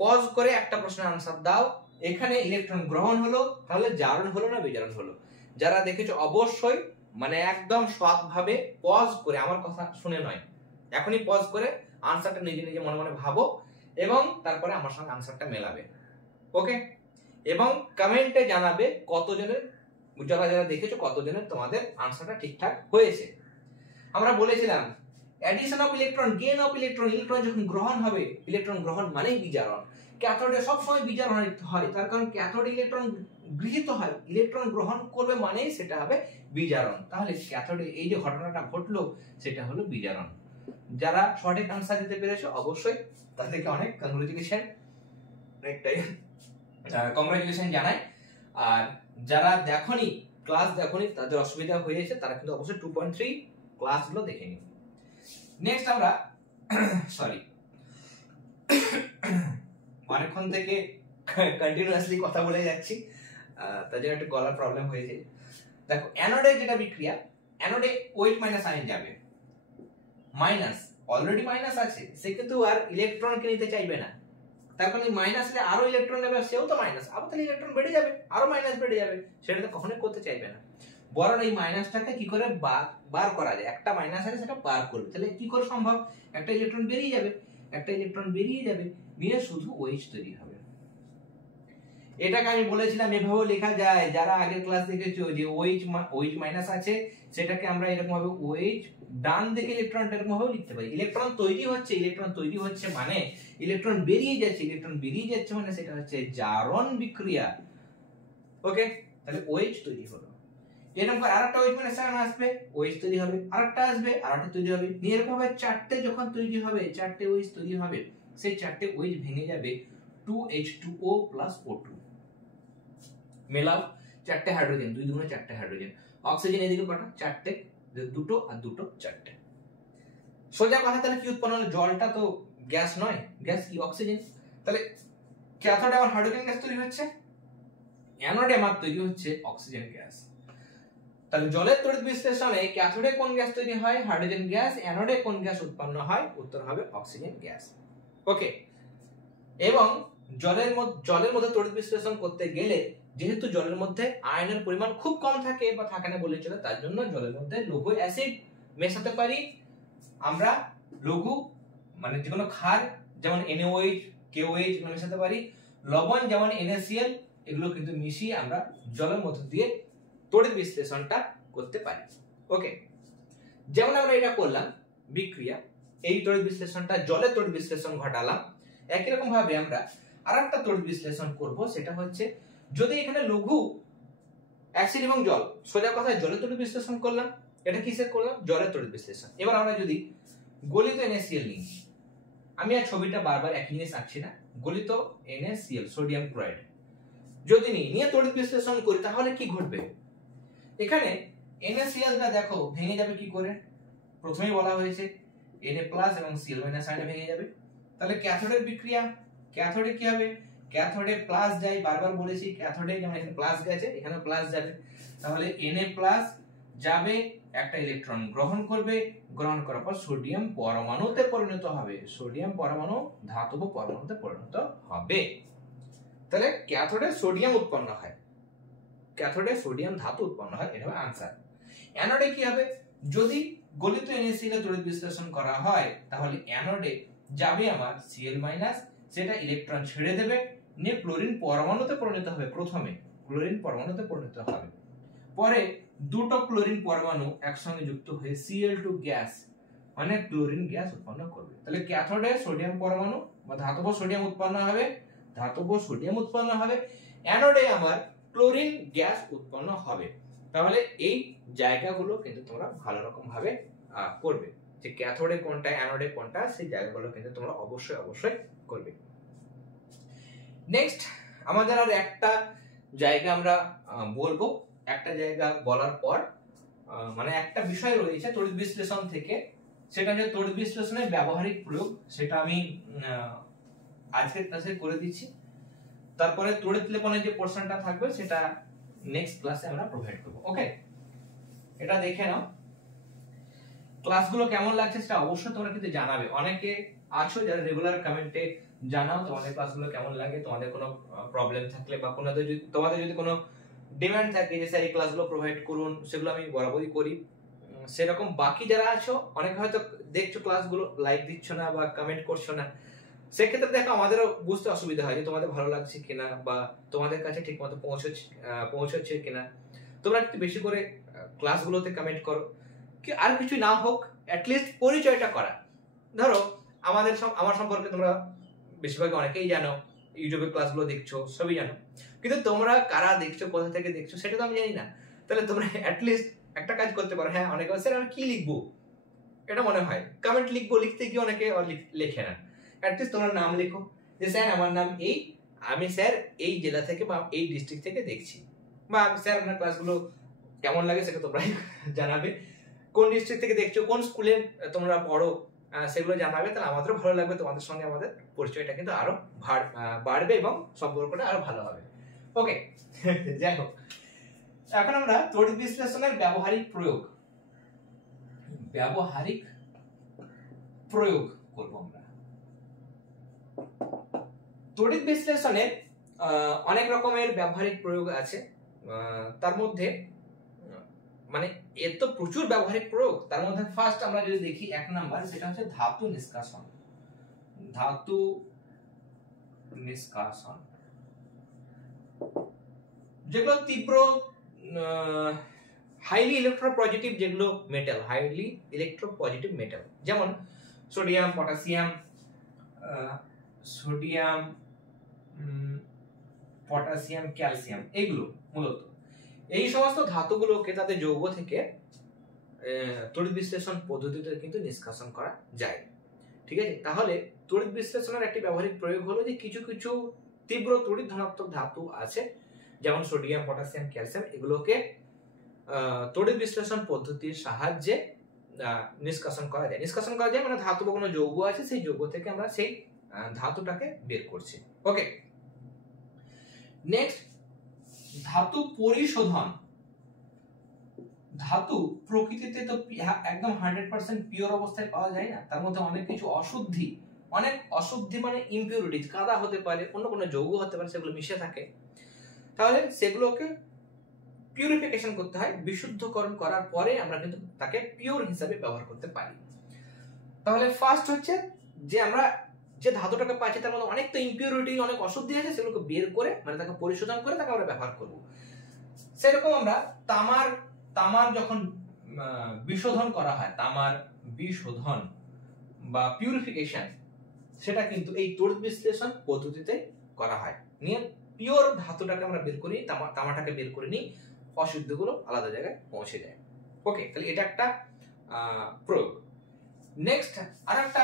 পজ করে একটা প্রশ্নের আনসার দাও, এখানে ইলেকট্রন গ্রহণ হলো, তাহলে জারণ হলো না বিজারণ হলো। যারা দেখেছো অবশ্যই মানে একদম সৎভাবে পজ করে, আমার কথা শুনে নয়, এখনই পজ করে আনসারটা নিজে নিজে মনে মনে ভাবো এবং তারপরে আমার সঙ্গে আনসারটা মেলাবে। ওকে, এবং কমেন্টে জানাবে কতজনের, যারা যারা দেখেছো কতজনের তোমাদের আনসারটা ঠিকঠাক হয়েছে। আমরা বলেছিলাম addition of electron, gain of electron, electron যখন গ্রহণ হবে, ইলেকট্রন গ্রহণ মানেই বিজারণ। ক্যাথোডে সবসময় বিজারণ হয়, তার কারণ ক্যাথোডে ইলেকট্রন গৃহীত হয়, ইলেকট্রন গ্রহণ করবে মানেই সেটা হবে বিজারণ। তাহলে ক্যাথোডে এই যে ঘটনাটা ঘটলো সেটা হলো বিজারণ। যারা সঠিক আনসার দিতে পেরেছো অবশ্যই তাদেরকে অনেক কংগ্রেচুলেশন, অনেকটাই কংগ্রেচুলেশন জানাই। আর যারা দেখোনি ক্লাস দেখোনি তাদের অসুবিধা হয়েছে তারা কিন্তু অবশ্যই 2.3 ক্লাসগুলো দেখে নিও। নেক্সট আমরা সরি অনেকক্ষণ থেকে কন্টিনিউয়াসলি কথা বলে যাচ্ছি, তার জন্য একটু গলার প্রবলেম হয়েছে। দেখো অ্যানোডে যেটা বিক্রিয়া, অ্যানোডে ওয়েট মাইনাস আয়ন যাবে, মাইনাস অলরেডি মাইনাস আছে, সে কিন্তু আর ইলেকট্রনকে নিতে চাইবে না, তার কারণে মাইনাস হলে আরো ইলেকট্রন নেবে, সেও তো মাইনাস, আবার তাহলে ইলেকট্রন বেড়ে যাবে, আরো মাইনাস বেড়ে যাবে, সেটা তো কখনোই করতে চাইবে না। বরং এই মাইনাসটাকে কি করে বার করা যায়, একটা মাইনাস আছে সেটা বার করবে, তাহলে কি করে সম্ভব, একটা ইলেকট্রন বেরিয়ে যাবে, একটা ইলেকট্রন বেরিয়ে যাবে, নিয়ে শুধু ওএইচ তৈরি হবে। এটাকে আমি বলেছিলাম এভাবেও লেখা যায়, যারা আগের ক্লাস দেখেছো যে ওএইচ মাইনাস আছে সেটাকে আমরা এরকম ভাবে ওএইচ ডান দিকে ইলেকট্রনটা এরকম ভাবে লিখতে পারি। ইলেকট্রন তৈরি হচ্ছে মানে ইলেকট্রন বেরিয়ে যাচ্ছে মানে সেটা হচ্ছে জারণ বিক্রিয়া। ওকে, তাহলে ওএইচ তৈরি হলো। এরকম করে আরেকটা ওএইচ মাইনাস আয়ন আসবে, ওএইচ তৈরি হবে, আরেকটা আসবে, আরেকটা তৈরি হবে, এরকম ভাবে চারটে যখন তৈরি হবে, চারটে ওএইচ তৈরি হবে, সেই চারটে ওএইচ ভেঙে যাবে 2H2O + O2। মেলাও চারটে হাইড্রোজেন, 2 দুগুণে 4টে হাইড্রোজেন, অক্সিজেন এদিকে কটা, 4টে, দুটো আর দুটো 4টে। সোজা কথা, তাহলে কি উৎপন্ন হলো, জলটা তো গ্যাস নয়, গ্যাস কি অক্সিজেন, তাহলে ক্যাথোডে আমার হাইড্রোজেন গ্যাস তৈরি হচ্ছে, অ্যানোডে আমার তৈরি হচ্ছে অক্সিজেন গ্যাস। তাহলে জলের তড়িৎ বিশ্লেষণে ক্যাথোডে কোন গ্যাস তৈরি হয়, হাইড্রোজেন গ্যাস, অ্যানোডে কোন গ্যাস উৎপন্ন হয়, উত্তর হবে অক্সিজেন গ্যাস। ওকে, এবং জলের মধ্যে তড়িৎ বিশ্লেষণ করতে গেলে যেহেতু জলের মধ্যে আয়নের পরিমাণ খুব কম থাকে বা থাকে না বলে চলে, তার জন্য জলের মধ্যে লঘু অ্যাসিড মেশাতে পারি আমরা, লঘু মানে যে কোনো ক্ষার যেমন NaOH, KOH এগুলো মেশাতে পারি, লবণ যেমন NaCl, এগুলো কিন্তু মিশিয়ে আমরা জলের মধ্যে দিয়ে তড়িৎ বিশ্লেষণটা করতে পারি। ওকে, যেমন আমরা এটা করলাম বিক্রিয়া, এই তড়িৎ বিশ্লেষণটা জলের তড়িৎ বিশ্লেষণ ঘটালাম, একই রকম ভাবে আমরা আরেকটা তড়িৎ বিশ্লেষণ করব, সেটা হচ্ছে যদি এখানে লঘু অ্যাসিড এবং জল, সোজা কথায় জলের তড়িৎ বিশ্লেষণ করলাম, এটা কিসের করলাম, জলের তড়িৎ বিশ্লেষণ। এবার আমরা যদি গলিত NaCl নিই, আমি আর ছবিটা বারবার একই জিনিস আঁকছি না, গলিত NaCl সোডিয়াম ক্লোরাইড যদি নিয়ে তড়িৎ বিশ্লেষণ করি, তাহলে কি ঘটবে, এখানে NaCl টা দেখো ভেঙে যাবে কি করে, প্রথমেই বলা হয়েছে Na+ এবং Cl- আয়নে ভেঙে যাবে। তাহলে ক্যাথোডের বিক্রিয়া, ক্যাথোডে কি হবে, ক্যাথোডে প্লাস যায়, বারবার বলেছি ক্যাথোডে যেমন এখানে প্লাস গেছে এখানে প্লাস যাবে, তাহলে Na+ যাবে, একটা ইলেকট্রন গ্রহণ করবে, গ্রহণ করার পর সোডিয়াম পরমাণুতে পরিণত হবে, সোডিয়াম পরমাণু ধাতব পরমাণুতে পরিণত হবে। তাহলে ক্যাথোডে সোডিয়াম উৎপন্ন হয়, ক্যাথোডে সোডিয়াম ধাতু উৎপন্ন হয়, এটা হবে आंसर। অ্যানোডে কি হবে, যদি গলিত NaCl এর তড়িৎ বিশ্লেষণ করা হয়, তাহলে অ্যানোডে যাবে আমার Cl-, সেটা ইলেকট্রন ছেড়ে দেবে, নিয়ে ক্লোরিন পরমাণুতে পরিণত হবে, প্রথমে ক্লোরিন পরমাণুতে পরিণত হবে, পরে দুটো ক্লোরিন পরমাণু একসঙ্গে যুক্ত হয়ে Cl2 গ্যাস মানে ক্লোরিন গ্যাস উৎপন্ন করবে। তাহলে ক্যাথোডে সোডিয়াম পরমাণু বা ধাতব সোডিয়াম উৎপন্ন হবে, অ্যানোডে আমার ক্লোরিন গ্যাস উৎপন্ন হবে। তাহলে এই জায়গাগুলো কিন্তু তোমরা ভালো রকম ভাবে করবে, যে ক্যাথোডে কোনটা অ্যানোডে কোনটা, সেই জায়গাগুলো কিন্তু তোমরা অবশ্যই করবে। নেক্সট আমাদের আর একটা জায়গা আমরা বলবো, একটা জায়গা বলার পর মানে একটা বিষয় রয়েছে তড়িৎ বিশ্লেষণ থেকে, সেটা হচ্ছে তড়িৎ বিশ্লেষণের ব্যবহারিক প্রয়োগ, সেটা আমি আজকের ক্লাসে করে দিচ্ছি, তারপরে তড়িৎ লেপনের যে পোরশনটা থাকবে সেটা নেক্সট ক্লাসে আমরা প্রোভাইড করব। ওকে, এটা দেখে নাও, ক্লাসগুলো কেমন লাগছে সেটা অবশ্যই তোমরা কিন্তু জানাবে, অনেকে আছো যারা রেগুলার কমেন্টে জানাও তোমাদের ক্লাসগুলো কেমন লাগে, তোমাদের কোনো প্রবলেম থাকলে বা তোমাদের যদি কোনো ডিমান্ড থাকে যে স্যার এই ক্লাসগুলো প্রোভাইড করুন, সেগুলো আমি বরাবরই করি। সেরকম বাকি যারা আছো, অনেকে হয়তো দেখছো ক্লাসগুলো লাইক দিচ্ছ না বা কমেন্ট করছো না, সেক্ষেত্রে দেখো আমাদেরও বুঝতে অসুবিধা হয় যে তোমাদের ভালো লাগছে কিনা বা তোমাদের কাছে ঠিক মতো পৌঁছচ্ছে কিনা। তোমরা একটু বেশি করে ক্লাসগুলোতে কমেন্ট করো, কি আর কিছু না হোক অ্যাটলিস্ট পরিচয়টা করা। ধরো আমার সম্পর্কে তোমরা বেশিরভাগ অনেকেই জানো, ইউটিউবে ক্লাসগুলো দেখছো সবই জানো, কিন্তু তোমরা কারা দেখছো, কোথা থেকে দেখছো সেটা তো আমি জানি না। তাহলে তোমরা অ্যাটলিস্ট একটা কাজ করতে পারো, হ্যাঁ অনেকে স্যার আমি কি লিখবো এটা মনে হয়, কমেন্ট লিখতে গিয়ে অনেকে লেখে না, অ্যাটলিস্ট তোমার নাম লিখো যে স্যার আমার নাম এই, আমি স্যার এই জেলা থেকে বা এই ডিস্ট্রিক্ট থেকে দেখছি, বা স্যার আপনার ক্লাসগুলো কেমন লাগে সেটা তোমরাই জানাবে। কোন ডিস্ট্রিক্ট থেকে দেখছো, কোন স্কুলে তোমরা পড়ো, সেগুলো জানাবে, তাহলে আমাদেরও ভালো লাগবে, তোমাদের সঙ্গে আমাদের পরিচয়টা কিন্তু আরো বাড়বে এবং সম্পর্কটা আরো ভালো হবে। ওকে, যাই হোক, এখন আমরা তড়িৎ বিশ্লেষণের ব্যবহারিক প্রয়োগ করব। আমরা তড়িৎ বিশ্লেষণের অনেক রকমের ব্যবহারিক প্রয়োগ আছে, তার মধ্যে মানে এর তো প্রচুর ব্যবহারিক প্রয়োগ, তার মধ্যে ফার্স্ট আমরা যদি দেখি 1 নাম্বার, সেটা হচ্ছে ধাতু নিষ্কাশন। যেগুলো তীব্র হাইলি ইলেকট্রোপজিটিভ যেগুলো মেটাল, যেমন সোডিয়াম, পটাশিয়াম, ক্যালসিয়াম, এইগুলো মূলত এই সমস্ত ধাতুগুলোকে তাদের যৌগ থেকে তড়িৎ বিশ্লেষণ পদ্ধতিতে কিন্তু নিষ্কাশন করা যায়। ঠিক আছে, তাহলে তড়িৎ বিশ্লেষণের একটি ব্যবহারিক প্রয়োগ হলো যে কিছু কিছু তীব্র তড়িৎ ধনাত্মক ধাতু আছে, যেমন সোডিয়াম, পটাশিয়াম, ক্যালসিয়াম, এগুলোকে তড়িৎ বিশ্লেষণ পদ্ধতির সাহায্যে নিষ্কাশন করা যায়। মানে ধাতু বা কোনো যৌগ আছে, সেই যৌগ থেকে আমরা সেই ধাতুটাকে বের করছি। ওকে, নেক্সট, ধাতু পরিশোধন। ধাতু প্রকৃতিতে তো একদম 100% পিওর অবস্থায় পাওয়া যায় না, তার মধ্যে অনেক কিছু অশুদ্ধি মানে ইমপিউরিটিজ, কাদা হতে পারে, অন্য কোনো যৌগ হতে পারে, সেগুলো মিশে থাকে। তাহলে সেগুলোকে পিউরিফিকেশন করতে হয়, বিশুদ্ধকরণ করার পরে আমরা কিন্তু তাকে পিওর হিসাবে ব্যবহার করতে পারি। তাহলে ফার্স্ট হচ্ছে যে আমরা যে ধাতুটাকে পাচ্ছি তার মধ্যে অনেক তো ইমপিউরিটি, অনেক অশুদ্ধি আছে, সেগুলোকে বের করে মানে তাকে পরিশোধন করে তাকে আমরা ব্যবহার করব। সেরকম আমরা তামার যখন বিশোধন করা হয়, তামার বিশোধন বা পিউরিফিকেশন, সেটা কিন্তু এই তড়িৎ বিশ্লেষণ পদ্ধতিতে করা হয়। নিয়ে পিওর ধাতুটাকে আমরা বের করি, তামাটাকে বের করে নিই, অশুদ্ধগুলো আলাদা জায়গায় পৌঁছে যায়। ওকে, তাহলে এটা একটা প্রয়োগ। নেক্সট আরেকটা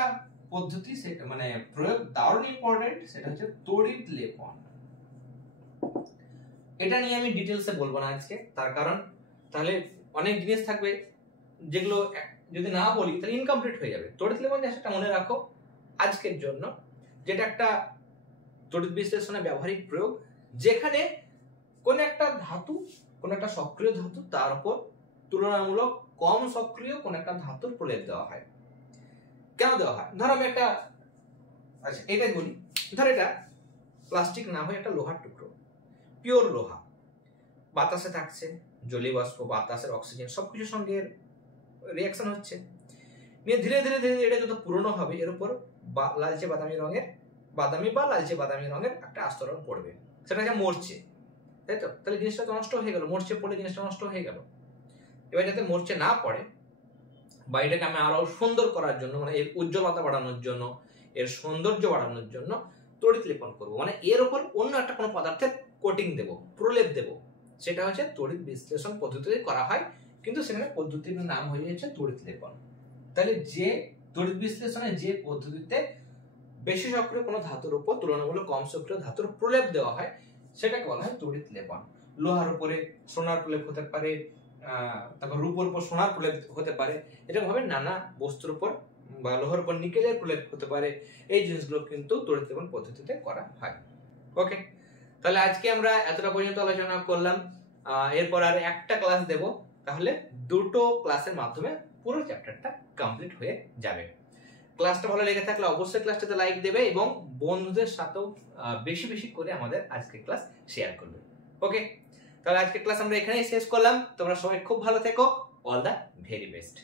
পদ্ধতি, সেটা মানে প্রয়োগ দারুণ ইম্পর্টেন্ট, সেটা হচ্ছে তড়িৎ লেপন। এটা নিয়ে আমি ডিটেলসে বলবো না আজকে, তার কারণ তাহলে অনেক জিনিস থাকবে যেগুলো যদি না বলি তাহলে ইনকমপ্লিট হয়ে যাবে। তড়িৎ লেপন সেটা মনে রাখো আজকের জন্য, যেটা একটা তড়িৎ বিশ্লেষণে ব্যবহারিক প্রয়োগ, যেখানে কোন একটা ধাতু, কোন একটা সক্রিয় ধাতু, তার উপর তুলনামূলক কম সক্রিয় কোন একটা ধাতুর প্রলেপ দেওয়া হয়। কেন দেওয়া হয়? ধরো আমি একটা, আচ্ছা এটাই বলি, ধর এটা প্লাস্টিক না হয়ে একটা লোহার টুকরো, পিওর লোহা, বাতাসে থাকছে, জলীয় বাষ্প, বাতাসের অক্সিজেন সবকিছুর সঙ্গে রিঅ্যাকশন হচ্ছে, নিয়ে ধীরে ধীরে ধীরে এটা যত পুরনো হবে, এর উপর লালচে বাদামি রঙের একটা আস্তরণ পড়বে, সেটা হচ্ছে মরচে, তাই তো? তাহলে জিনিসটা তো নষ্ট হয়ে গেল, মরচে পড়ে জিনিসটা নষ্ট হয়ে গেল। এবার যাতে মরচে না পড়ে বা এটাকে আমি আরো সুন্দর করার জন্য, মানে এর উজ্জ্বলতা বাড়ানোর জন্য, এর সৌন্দর্য বাড়ানোর জন্য তড়িৎ লেপন করবো, মানে এর উপর অন্য একটা কোনো পদার্থের কোটিং দেব, প্রলেপ দেব, সেটা হচ্ছে তড়িৎ বিশ্লেষণ পদ্ধতিতে করা হয়, কিন্তু সেখানে পদ্ধতির নাম হয়ে যাচ্ছে তড়িৎ লেপন। তাহলে যে তড়িৎ বিশ্লেষণে যে পদ্ধতিতে বেশি সক্রিয় কোনো ধাতুর উপর তুলনামূলক কম সক্রিয় ধাতুর প্রলেপ দেওয়া হয়, সেটাকে বলা হয় তড়িৎ লেপন। লোহার উপরে সোনার প্রলেপ হতে পারে, তারপর রূপোর উপর সোনার প্রলেপ হতে পারে, এরকম ভাবে নানা বস্তুর উপর বা লোহার উপর নিকেলের প্রলেপ হতে পারে। এই জিনিসগুলো কিন্তু তড়িৎ লেপন পদ্ধতিতে করা হয়। ওকে, তাহলে আজকে আমরা এতটা পর্যন্ত আলোচনা করলাম। এরপর আর একটা ক্লাস দেব, তাহলে দুটো ক্লাসের মাধ্যমে পুরো চ্যাপ্টারটা কমপ্লিট হয়ে যাবে। ক্লাসটা ভালো লেগে থাকলে অবশ্যই ক্লাসটাতে লাইক দেবে এবং বন্ধুদের সাথেও বেশি বেশি করে আমাদের আজকের ক্লাস শেয়ার করবে। ওকে, তাহলে আজকের ক্লাস আমরা এখানেই শেষ করলাম। তোমরা সবাই খুব ভালো থেকো। All the very best.